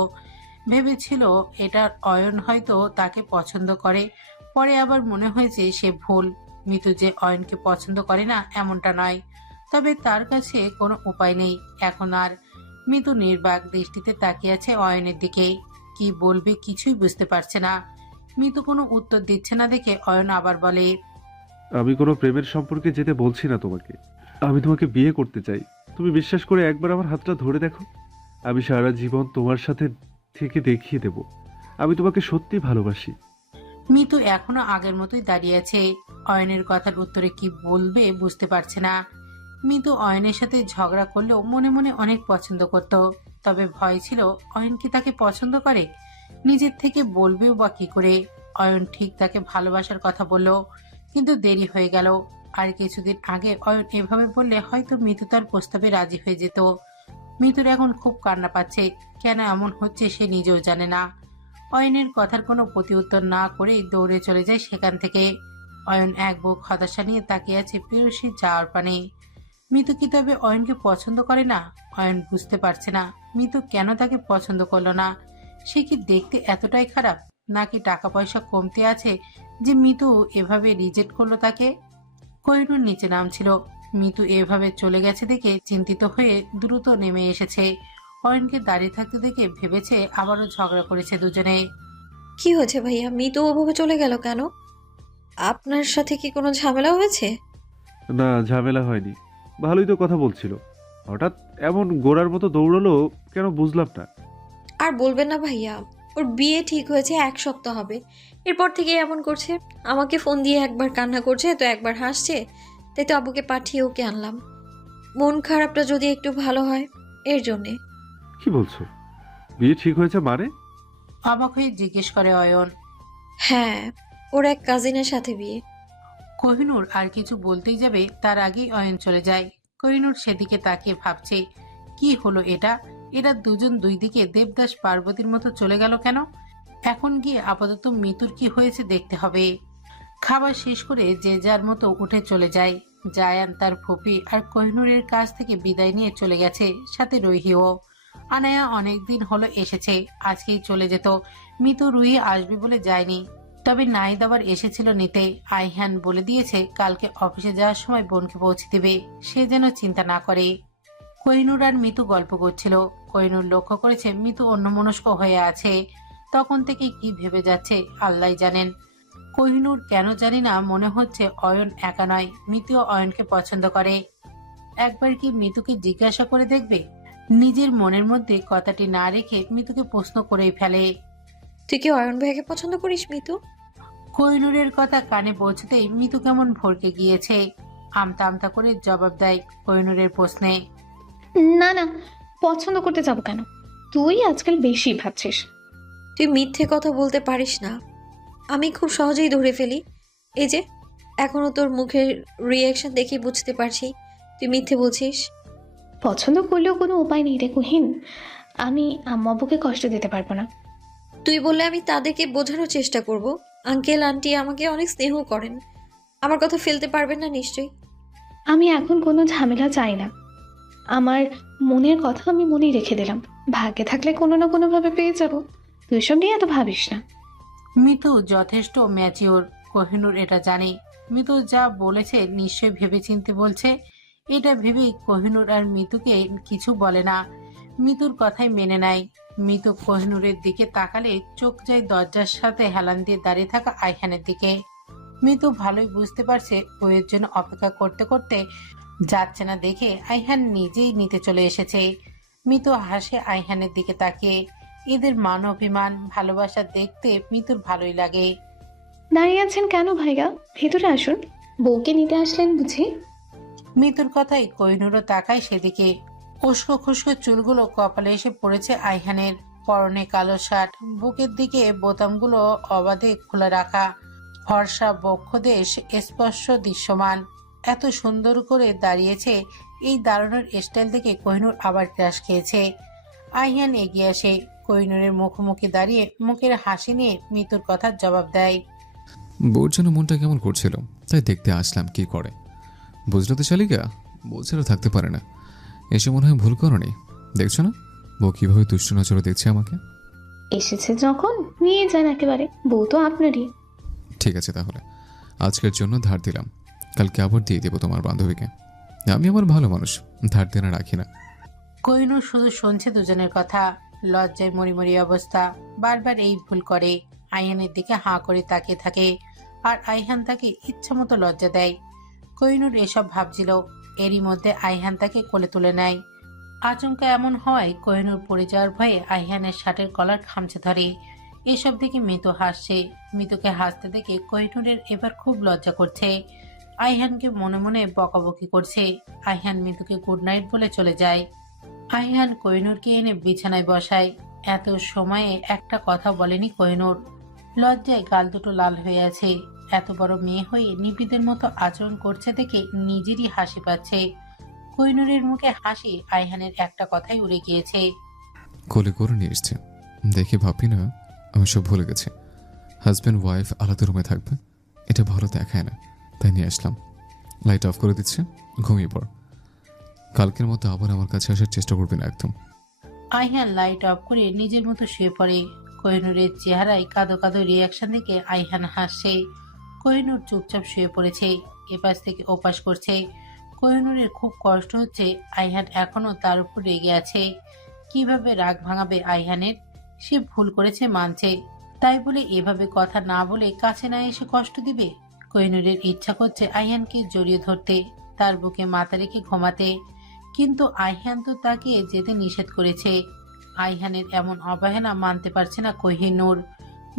ভেবেছিল এটা অয়ন হয়তো তাকে পছন্দ করে, পরে আবার মনে হয়েছে সে ভুল। মিতু যে অয়নকে পছন্দ করে না এমনটা নয়, তবে তার কাছে কোনো উপায় নেই এখন আর। মিতু নির্বাক দৃষ্টিতে তাকিয়ে আছে অয়নের দিকে। কি বলবে কিছুই বুঝতে পারছে না। মিতু কোনো উত্তর দিচ্ছে না দেখে অয়ন আবার বলে, আমি কোনো প্রেমের সম্পর্কে যেতে বলছি না তোমাকে, আমি তোমাকে বিয়ে করতে চাই। তুমি বিশ্বাস করে একবার আমার হাতটা ধরে দেখো, আমি সারা জীবন তোমার সাথে থেকে দেখিয়ে দেব আমি তোমাকে সত্যি ভালোবাসি। মিতু এখনো আগের মতোই দাঁড়িয়ে আছে। অয়নের কথার উত্তরে কি বলবে বুঝতে পারছে না। মিতু অয়নের সাথে ঝগড়া করলেও মনে মনে অনেক পছন্দ করত, তবে ভয় ছিল অয়ন কি তাকে পছন্দ করে, নিজের থেকে বলবেও বা কি করে। অয়ন ঠিক তাকে ভালোবাসার কথা বলল, কিন্তু দেরি হয়ে গেল। আর কিছুদিন আগে অয়ন এভাবে বললে হয়তো মিতু তার প্রস্তাবে রাজি হয়ে যেত। মিতুর এখন খুব কান্না পাচ্ছে, কেন এমন হচ্ছে সে নিজেও জানে না। অয়নের কথার কোনো প্রতিউত্তর না করেই দৌড়ে চলে যায় সেখান থেকে। অয়ন এক বুক হতাশা নিয়ে তাকিয়ে আছে প্রেয়সীর যাওয়ার পানে। মিতু কি তবে অয়নকে পছন্দ করে না? অয়ন বুঝতে পারছে না মিতু কেন তাকে পছন্দ করলো না। সে কি দেখতে এতটাই খারাপ, নাকি টাকা পয়সা কমতি আছে যে মিতু এভাবে রিজেক্ট করলো তাকে? কোহিনূর নিচে নামছিল। মিতু এভাবে চলে গেছে দেখে চিন্তিত হয়ে দ্রুত নেমে এসেছে। অয়নকে দাঁড়িয়ে থাকতে দেখে ভেবেছে আবারও ঝগড়া করেছে দুজনে। কি হয়েছে ভাইয়া? মিতু ওভাবে চলে গেল কেন? আপনার সাথে কি কোনো ঝামেলা হয়েছে? না, ঝামেলা হয়নি, ভালোই তো কথা বলছিল। হঠাৎ এমন গোড়ার মতো দৌড়ালো কেন বুঝলাম না। আর বলবেন না ভাইয়া, ওর বিয়ে ঠিক হয়েছে 1 সপ্তাহ হবে, এরপর থেকে এমন করছে। আমাকে ফোন দিয়ে একবার কান্না করছে তো একবার হাসছে, তাই তো আব্বুকে পাঠিয়ে ওকে আনলাম। মন খারাপটা যদি একটু ভালো হয় এর জন্যে। কি বলছো? বিয়ে ঠিক হয়েছে মানে? অবাক হয়ে জিজ্ঞেস করে অয়ন। হ্যাঁ, ওর এক কাজিনের সাথে বিয়ে। কোহিনূর আর কিছু বলতেই যাবে তার আগেই অয়ন চলে যায়। কোহিনূর সেদিকে তাকিয়ে ভাবছে কি হলো এটা, এরা দুজন দুই দিকে দেবদাস পার্বতীর মতো চলে গেল কেন? এখন গিয়ে আপাতত মিতুর কি হয়েছে দেখতে হবে। খাবার শেষ করে যে যার মতো উঠে চলে যায়। জায়ান তার ফুপি আর কোহিনূরের কাছ থেকে বিদায় নিয়ে চলে গেছে, সাথে রুহিও। আনায়া অনেকদিন হলো এসেছে, আজকেই চলে যেত। মিতু রুহি আসবে বলে যায়নি, তবে নাহিদ আবার এসেছিল নিতে। আইহান বলে দিয়েছে কালকে অফিসে যাওয়ার সময় বোনকে পৌঁছে দিবে, সে যেন চিন্তা না করে। কোহিনূর আর মিতু গল্প করছিল। কোহিনূর লক্ষ্য করেছে মিতু অন্যমনস্ক হয়ে আছে। তখন থেকে কি ভেবে যাচ্ছে আল্লাহ জানেন। কোহিনূর কেন জানি না মনে হচ্ছে অয়ন একা নয়, মিতুও অয়নকে পছন্দ করে। একবার কি মিতুকে জিজ্ঞাসা করে দেখবে? নিজের মনের মধ্যে কথাটি না রেখে মিতুকে প্রশ্ন করেই ফেলে। তুই কি অয়ন ভাইয়াকে পছন্দ করিস মিতু? কোহিনূরের কথা কানে পৌঁছতেই মিতু কেমন ভরকে গিয়েছে। আমতা আমতা করে জবাব দেয় কোহিনূরের প্রশ্নে। না না, পছন্দ করতে যাবো কেন? তুই আজকাল বেশি ভাবছিস। তুই মিথ্যে কথা বলতে পারিস না, আমি খুব সহজেই ধরে ফেলি। এই যে এখনো তোর মুখের রিয়াকশন দেখে বুঝতে পারছি তুই মিথ্যে বলছিস। পছন্দ করলেও কোনো উপায় নেই রে কুহিন, আমি আম্মু আব্বুকে কষ্ট দিতে পারবো না। তুই বললে আমি তাদেরকে বোঝানোর চেষ্টা করব। আঙ্কেল আন্টি আমাকে অনেক স্নেহ করেন, আমার কথা ফেলতে পারবেন না নিশ্চয়ই। আমি এখন কোনো ঝামেলা চাই না, আমার মনের কথা আমি মনেই রেখে দিলাম, ভাগ্যে থাকলে কোনো না কোনোভাবে পেয়ে যাব। তুই সব নিয়ে এত ভাবিস না। মিতু যথেষ্ট ম্যাচিওর, কোহিনূর এটা জানে। মিতু যা বলেছে নিশ্চয় ভেবেচিন্তে বলছে। এটা ভেবেই কোহিনূর আর মিতুকে কিছু বলে না, মিতুর কথাই মেনে নেয়। মিতু কোহিনূরের দিকে তাকালে চোখ যায় দরজার সাথে হেলান দিয়ে দাঁড়িয়ে থাকা আইহানের দিকে। মিতু ভালোই বুঝতে পারছে বইয়ের জন্য অপেক্ষা করতে করতে যাচ্ছে না দেখে আইহান নিজেই নিতে চলে এসেছে। মিতু হাসে আইহানের দিকে তাকিয়ে। এদের মান অভিমান ভালোবাসা দেখতে মিতুর ভালোই লাগে। দাঁড়িয়ে আছেন কেন ভাইয়া, ভেতরে আসুন। বউকে নিতে আসলেন বুঝি? মিতুর কথাই কোহিনূরও তাকায় সেদিকে। উস্কো খুস্কো চুলগুলো কপালে এসে পড়েছে আইহানের। পরনে কালো শার্ট, বুকের দিকে বোতামগুলো অবাধে খোলা রাখা, ফর্সা বক্ষদেশ স্পর্শ দৃশ্যমান। এত সুন্দর করে দাঁড়িয়েছে, এই দাঁড়ানোর স্টাইল দেখে কোহিনূর আবার ক্রাশ খেয়েছে। আইহান এগিয়ে আসে, কোহিনূরের মুখোমুখি দাঁড়িয়ে মুখের হাসি নিয়ে মিতুর কথার জবাব দেয়। বউর জন্য মনটা কেমন করছিল, তাই দেখতে আসলাম কি করে। বুঝলো তো শালিকা, বউ ছাড়া থাকতে পারে না। এসে মনে হয় ভুল করনি, দেখছো না বউ কিভাবে দুষ্ট নজরে দেখছে আমাকে। এসেছে যখন নিয়ে যান একেবারে, বউ তো আপনারই। ঠিক আছে তাহলে, আজকের জন্য ধার দিলাম, কালকে আবার দিয়ে দেবো তোমার বান্ধবীকে। আমি আমার ভালো মানুষ, ধার দেনা রাখি না। কোহিনূর শুধু শুনছে দুজনের কথা, লজ্জায় মরিমরি অবস্থা। বারবার এই ভুল করে, আইহানের দিকে হাঁ করে তাকিয়ে থাকে, আর আইহান তাকে ইচ্ছা মতো লজ্জা দেয়। কোহিনূর এসব ভাবছিল, এরই মধ্যে আইহান তাকে কোলে তুলে নেয়। আচমকা এমন হওয়ায় কোহিনূর পড়ে যাওয়ার ভয়ে আইহানের শার্টের কলার খামচে ধরে। এসব দেখে মিতু হাসছে। মিতুকে হাসতে দেখে কোহিনূরের এবার খুব লজ্জা করছে। আইহানকে মনে মনে বকাবকি করছে। আইহান মিতুকে গুড নাইট বলে চলে যায়। আইহান কোহিনূরকে এনে বিছানায় বসায়। এত সময়ে একটা কথা বলেনি কোহিনূর। লজ্জায় গাল দুটো লাল হয়ে আছে। এত বড় মেয়ে হয়ে নিবিদের মতো আচরণ করছে দেখে নিজেরই হাসি পাচ্ছে। কোহিনূরের মুখে হাসি আইহানের একটা কথাই উড়ে গিয়েছে। কোলে করে নিয়ে এসছে দেখে ভাবি না আমি সব ভুলে গেছি। হাজব্যান্ড ওয়াইফ আলাদা রুমে থাকবে, এটা ভালো দেখায় না, তাই নিয়ে আসলাম। লাইট অফ করে দিচ্ছে, ঘুমিয়ে পড়। কালকের মতো আবার আমার কাছে আসার চেষ্টা করবি না একদম। আইহান লাইট অফ করে নিজের মতো শুয়ে পড়ে। কোহিনূরের চেহারায় কাঁদো কাঁদো রিয়াকশন দেখে আইহান হাসছে। কোহিনূর চুপচাপ শুয়ে পড়েছে, এপাশ থেকে ওপাশ করছে। কোহিনূরের খুব কষ্ট হচ্ছে, আইহান এখনো তার উপর রেগে আছে। কিভাবে রাগ ভাঙাবে আইহানের? সে ভুল করেছে মানছে, তাই বলে এভাবে কথা না বলে কাছে না এসে কষ্ট দিবে? কোহিনূরের ইচ্ছা করছে আইহানকে জড়িয়ে ধরতে, তার বুকে মাথা রেখে ঘুমাতে, কিন্তু আইহান তো তাকে যেতে নিষেধ করেছে। আইহানের এমন অবহেলা মানতে পারছে না কোহিনূর।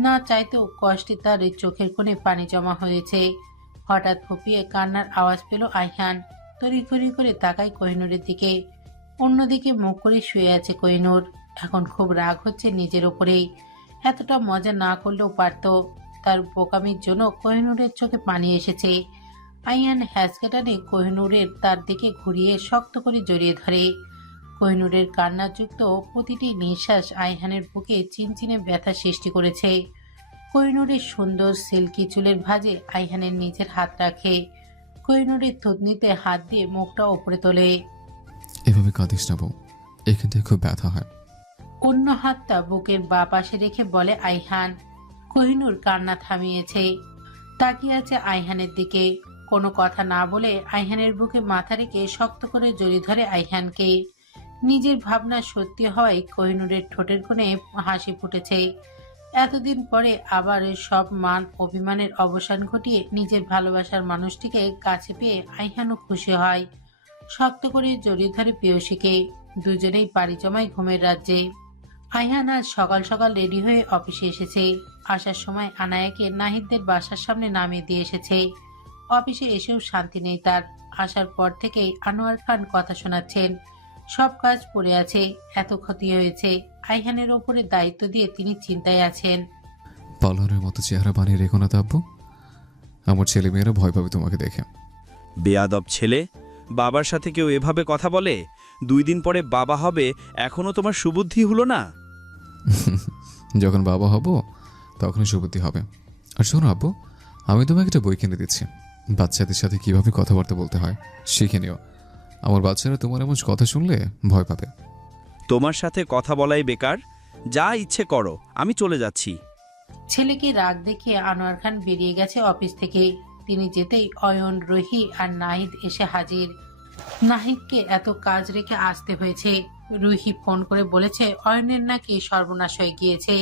না চাইতেও কষ্টে তার চোখের কোণে পানি জমা হয়েছে। হঠাৎ ফুপিয়ে কান্নার আওয়াজ পেল আইহান। তড়িঘড়ি করে তাকায় কোহিনূরের দিকে। অন্যদিকে মুখ করে শুয়ে আছে কোহিনূর। এখন খুব রাগ হচ্ছে নিজের ওপরেই। এতটা মজা না করলেও পারত। তার বোকামির জন্য কোহিনূরের চোখে পানি এসেছে। আইহান হ্যাঁচকা টানে কোহিনূরের তার দিকে ঘুরিয়ে শক্ত করে জড়িয়ে ধরে। কোহিনূরের কান্নাযুক্ত প্রতিটি নিঃশ্বাস আইহানের বুকে চিনচিনে ব্যথা সৃষ্টি করেছে। কোহিনূরের সুন্দর সিল্কি চুলের ভাঁজে আইহানের নিচের হাত রাখে। কোহিনূরের থুতনিতে হাত দিয়ে মুখটা ওপরে তোলে। এভাবে কাঁদিস না বউ, এখান থেকে খুব ব্যথা হয়। অন্য হাতটা বুকের বা পাশে রেখে বলে আইহান। কোহিনূর কান্না থামিয়েছে, তাকিয়ে আছে আইহানের দিকে। কোনো কথা না বলে আইহানের বুকে মাথা রেখে শক্ত করে জড়িয়ে ধরে আইহানকে। নিজের ভাবনা সত্যি হওয়ায় কোহিনূরের ঠোঁটের কোণে হাসি ফুটেছে। এতদিন পরে আবার সব মান অভিমানের অবসান ঘটিয়ে নিজের ভালোবাসার মানুষটিকে কাছে পেয়ে আইহানও খুশি হয়। শক্ত করে জড়িয়ে ধরে প্রেয়সীকে। দুজনেই পাড়ি জমায় ঘুমের রাজ্যে। আইহান আজ সকাল সকাল রেডি হয়ে অফিসে এসেছে। আসার সময় আনায়াকে নাহিদদের বাসার সামনে নামিয়ে দিয়ে এসেছে। অফিসে এসেও শান্তি নেই তার। আসার পর থেকেই আনোয়ার খান কথা শোনাচ্ছেন, সব কাজ পড়ে আছে, এত ক্ষতি হয়েছে। আইহানের ওপরে দায়িত্ব দিয়ে তিনি চিন্তায় আছেন। পালনের মতো চেহারা বানিয়ে রেখো না তো আব্বু, আমার ছেলে মেয়েরা ভয় পাবে তোমাকে দেখে। বেয়াদব ছেলে, বাবার সাথে কেউ এভাবে কথা বলে? 2 দিন পরে বাবা হবে, এখনো তোমার সুবুদ্ধি হলো না? যখন বাবা হব তখনই সুবুদ্ধি হবে। আর শোনো আব্বু, আমি তোমাকে একটা বই কিনে দিচ্ছি, বাচ্চাদের সাথে কিভাবে কথাবার্তা বলতে হয় শিখে নিও। আমার বাচ্চারা তোমার এমন কথা শুনলে ভয় পাবে। তোমার সাথে কথা বলাই বেকার, যা ইচ্ছে করো, আমি চলে যাচ্ছি। ছেলেকে রাগ দেখে আনোয়ার খান বেরিয়ে গেছে অফিস থেকে। তিনি যেতেই অয়ন, রুহি আর নাহিদ এসে হাজির। নাহিদকে এত কাজ রেখে আসতে হয়েছে। রুহি ফোন করে বলেছে অয়নের নাকি সর্বনাশ হয়ে গিয়েছে।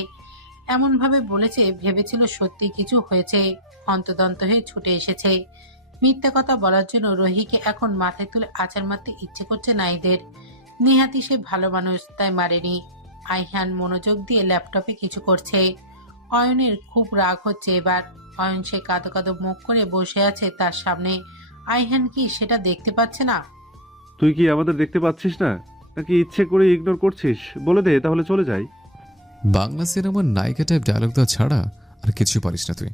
এমন ভাবে বলেছে ভেবেছিল সত্যি কিছু হয়েছে। হন্তদন্ত হয়ে ছুটে এসেছে। মিথ্যা কথা বলার জন্য রুহিকে এখন মাথায় তুলে আছাড় মারতে ইচ্ছে করছে নাহিদের। নেহাতি সে ভালো মানুষ, তাই মারেনি। আইহান মনোযোগ দিয়ে ল্যাপটপে কিছু করছে। অয়নের খুব রাগ হচ্ছে এবার। অয়ন সে কাঁদো কাঁদো মুখ করে বসে আছে তার সামনে। আইহান কি সেটা দেখতে পাচ্ছে না? তুই কি আমাদের দেখতে পাচ্ছিস না, নাকি ইচ্ছে করে ইগনোর করছিস? বলে দে, তাহলে চলে যাই। বাংলা সিনেমার নায়িকা টাইপ ডায়লগ দেওয়া ছাড়া আর কিছু পারিস না তুই।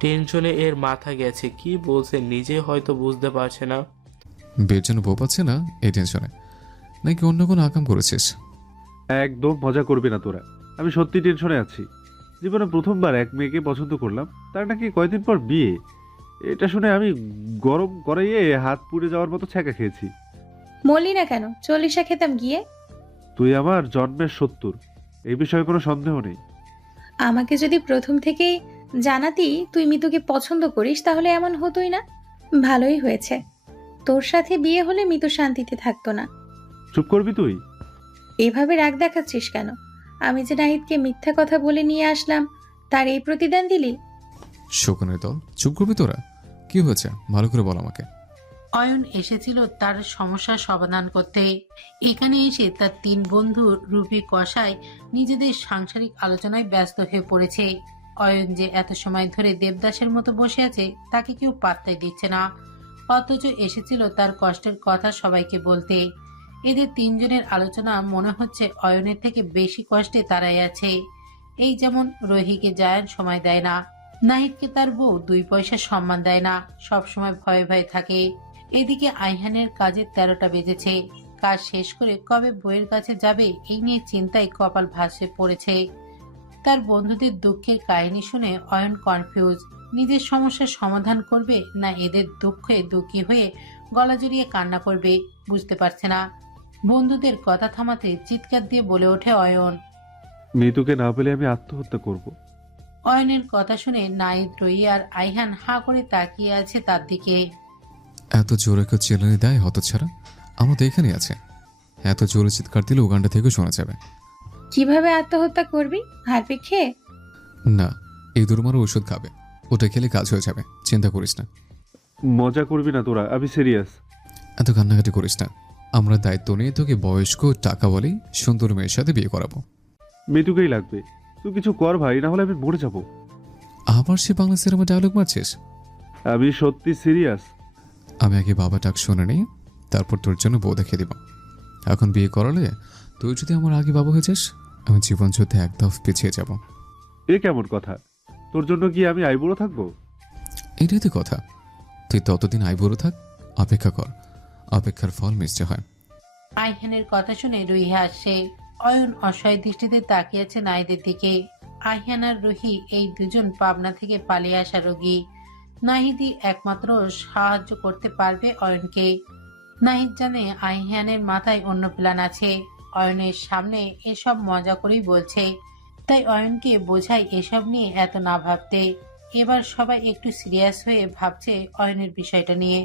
টেনশনে এর মাথা গেছে, কি বলছে নিজে হয়তো বুঝতে পারছে না। বের জন্য বউ পাচ্ছে না এই টেনশনে, নাকি অন্য কোনো আকাম করেছিস? একদম মজা করবি না তোরা, আমি সত্যি টেনশনে আছি। জীবনে প্রথমবার এক মেয়েকে পছন্দ করলাম, তার নাকি কয়দিন পর বিয়ে। এটা শুনে আমি গরম করাইয়ে হাত পুড়ে যাওয়ার মতো ছ্যাঁকা খেয়েছি। মরলি না কেন? 40 খেতাম গিয়ে। তুই আমার জন্মের 70, এই বিষয়ে কোনো সন্দেহ নেই। আমাকে যদি প্রথম থেকেই জানাতি তুই মিতুকে পছন্দ করিস তাহলে এমন হতোই না। ভালোই হয়েছে, তোর সাথে বিয়ে হলে মিতু শান্তিতে থাকতো না। চুপ করবি তুই? এভাবে রাগ দেখাচ্ছিস কেন? আমি যে নাহিদকে মিথ্যা কথা বলে নিয়ে আসলাম, তার এই প্রতিদান দিলি? শকুনের দল, চুপ করবি তোরা? কি হয়েছে ভালো করে বল আমাকে। অয়ন এসেছিল তার সমস্যার সমাধান করতে। এখানে এসে তার 3 বন্ধু রূপী কষায় নিজেদের সাংসারিক আলোচনায় ব্যস্ত হয়ে পড়েছে। অয়ন যে এত সময় ধরে দেবদাসের মতো বসে আছে তাকে কেউ পাত্তাই দিচ্ছে না, অথচ এসেছিল তার কষ্টের কথা সবাইকে বলতে। এদের 3 জনের আলোচনা মনে হচ্ছে অয়নের থেকে বেশি কষ্টে তারাই আছে। এই যেমন রোহিকে জায়ান সময় দেয় না, নাহিদকে তার বউ 2 পয়সা সম্মান দেয় না, সবসময় ভয়ে ভয়ে থাকে। এদিকে আইহানের কাজের 13টা বেজেছে। কাজ শেষ করে কবে বইয়ের কাছে যাবে এই নিয়ে চিন্তায় কপাল ভাসে পড়েছে। তার বন্ধুদের দুঃখের কাহিনী শুনে অয়ন কনফিউজ। নিজের সমস্যার সমাধান করবে না এদের দুঃখে দুঃখী হয়ে গলা জড়িয়ে কান্না করবে বুঝতে পারছে না। বন্ধুদের কথা থামাতে চিৎকার দিয়ে বলে ওঠে অয়ন। মিতুকে না পেলে আমি আত্মহত্যা করব। অয়নের কথা শুনে নাহিদ, রুহি আর আইহান হাঁ করে তাকিয়ে আছে তার দিকে। এত জোরে কেউ চেলানি দেয় হতছাড়া? আমরা তো এখানে আছে, এত জোরে চিৎকার দিলে উগানটা থেকে শোনা যাবে। কিভাবে আত্মহত্যা করবি? হারপিক খেয়ে? না, এই দুর্মারও ওষুধ খাবে, ওটা খেলে কাজ হয়ে যাবে, চিন্তা করিস না। মজা করবি না তোরা, আমি সিরিয়াস। এত কান্নাকাটি করিস না, আমরা দায়িত্ব নিয়ে তোকে বয়স্ক টাকা বলেই সুন্দর মেয়ের সাথে বিয়ে করাবো। মিতুকেই লাগবে, তুই কিছু কর ভাই, না হলে আমি মরে যাব। আবার সে বাংলা সিনেমা ডায়লগ মারছিস? আমি সত্যি সিরিয়াস। আমি আগে বাবা ডাক শুনে নিই, তারপর তোর জন্য বউ দেখে দিব। এখন বিয়ে করালে তুই যদি আমার আগে বাবা হয়ে যাস, আমি জীবন যুদ্ধে এক ধাপ পিছিয়ে যাব। এ কেমন কথা? তোর জন্য কি আমি আইবুড়ো থাকবো? এটাই তো কথা, তুই ততদিন আইবুড়ো থাক, অপেক্ষা কর, অপেক্ষার ফল মিষ্টি হয়। আইহানের কথা শুনে রুহি হাসছে। অয়ন অসহায় দৃষ্টিতে তাকিয়েছে নাহিদের দিকে। আহিয়ান আর রুহি এই দুজন পাবনা থেকে পালিয়ে আসা রোগী। নাহিদই একমাত্র সাহায্য করতে পারবে অয়নকে। নাহিদ জানে আহিয়ানের মাথায় অন্য প্ল্যান আছে, অয়নের সামনে এসব মজা করেই বলছে, তাই অয়নকে বোঝায় এসব নিয়ে এত না ভাবতে। এবার সবাই একটু সিরিয়াস হয়ে ভাবছে অয়নের বিষয়টা নিয়ে।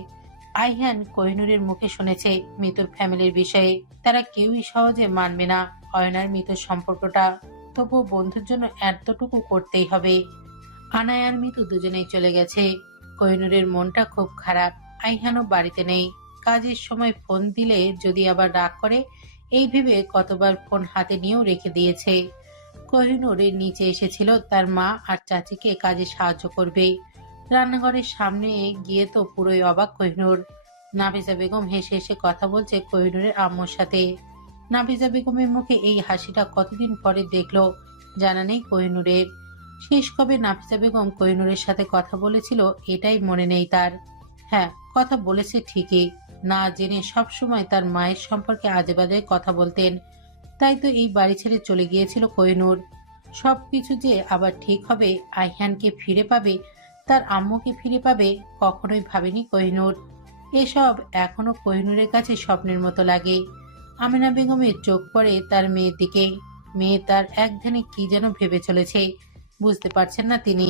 আইহান কোহিনূরের মুখে শুনেছে মৃতর ফ্যামিলির বিষয়ে, তারা কেউই সহজে মানবে না অয়ন আর মৃতর সম্পর্কটা, তবুও বন্ধুর জন্য এতটুকু করতেই হবে। আনায় আর মৃত্যু দুজনেই চলে গেছে। কোহিনূরের মনটা খুব খারাপ। আইহানও বাড়িতে নেই। কাজের সময় ফোন দিলে যদি আবার রাগ করে, এই ভেবে কতবার ফোন হাতে নিয়েও রেখে দিয়েছে। কোহিনূরের নিচে এসেছিল তার মা আর চাচিকে কাজে সাহায্য করবে। রান্নাঘরের সামনে গিয়ে তো পুরোই অবাক কোহিনূর। নাফিসা বেগম হেসে হেসে কথা বলছে কোহিনূরের আম্মুর সাথে। নাফিসা বেগমের মুখে এই হাসিটা কতদিন পরে দেখলো জানা নেই কোহিনূরের। শেষ কবে নাফিসা বেগম কোহিনূরের সাথে কথা বলেছিল এটাই মনে নেই তার। হ্যাঁ, কথা বলেছে ঠিকই, না জেনে সবসময় তার মায়ের সম্পর্কে আজে বাজে কথা বলতেন। তাই তো এই বাড়ি ছেড়ে চলে গিয়েছিল কোহিনূর। সবকিছু যে আবার ঠিক হবে, আইহানকে ফিরে পাবে, তার আম্মুকে ফিরে পাবে, কখনোই ভাবেনি কোহিনূর। এসব এখনো কোহিনূরের কাছে স্বপ্নের মতো লাগে। আমিনা বেগমের চোখ পড়ে তার মেয়ের দিকে। মেয়ে তার এক ধ্যানে কি যেন ভেবে চলেছে, বুঝতে পারছেন না তিনি।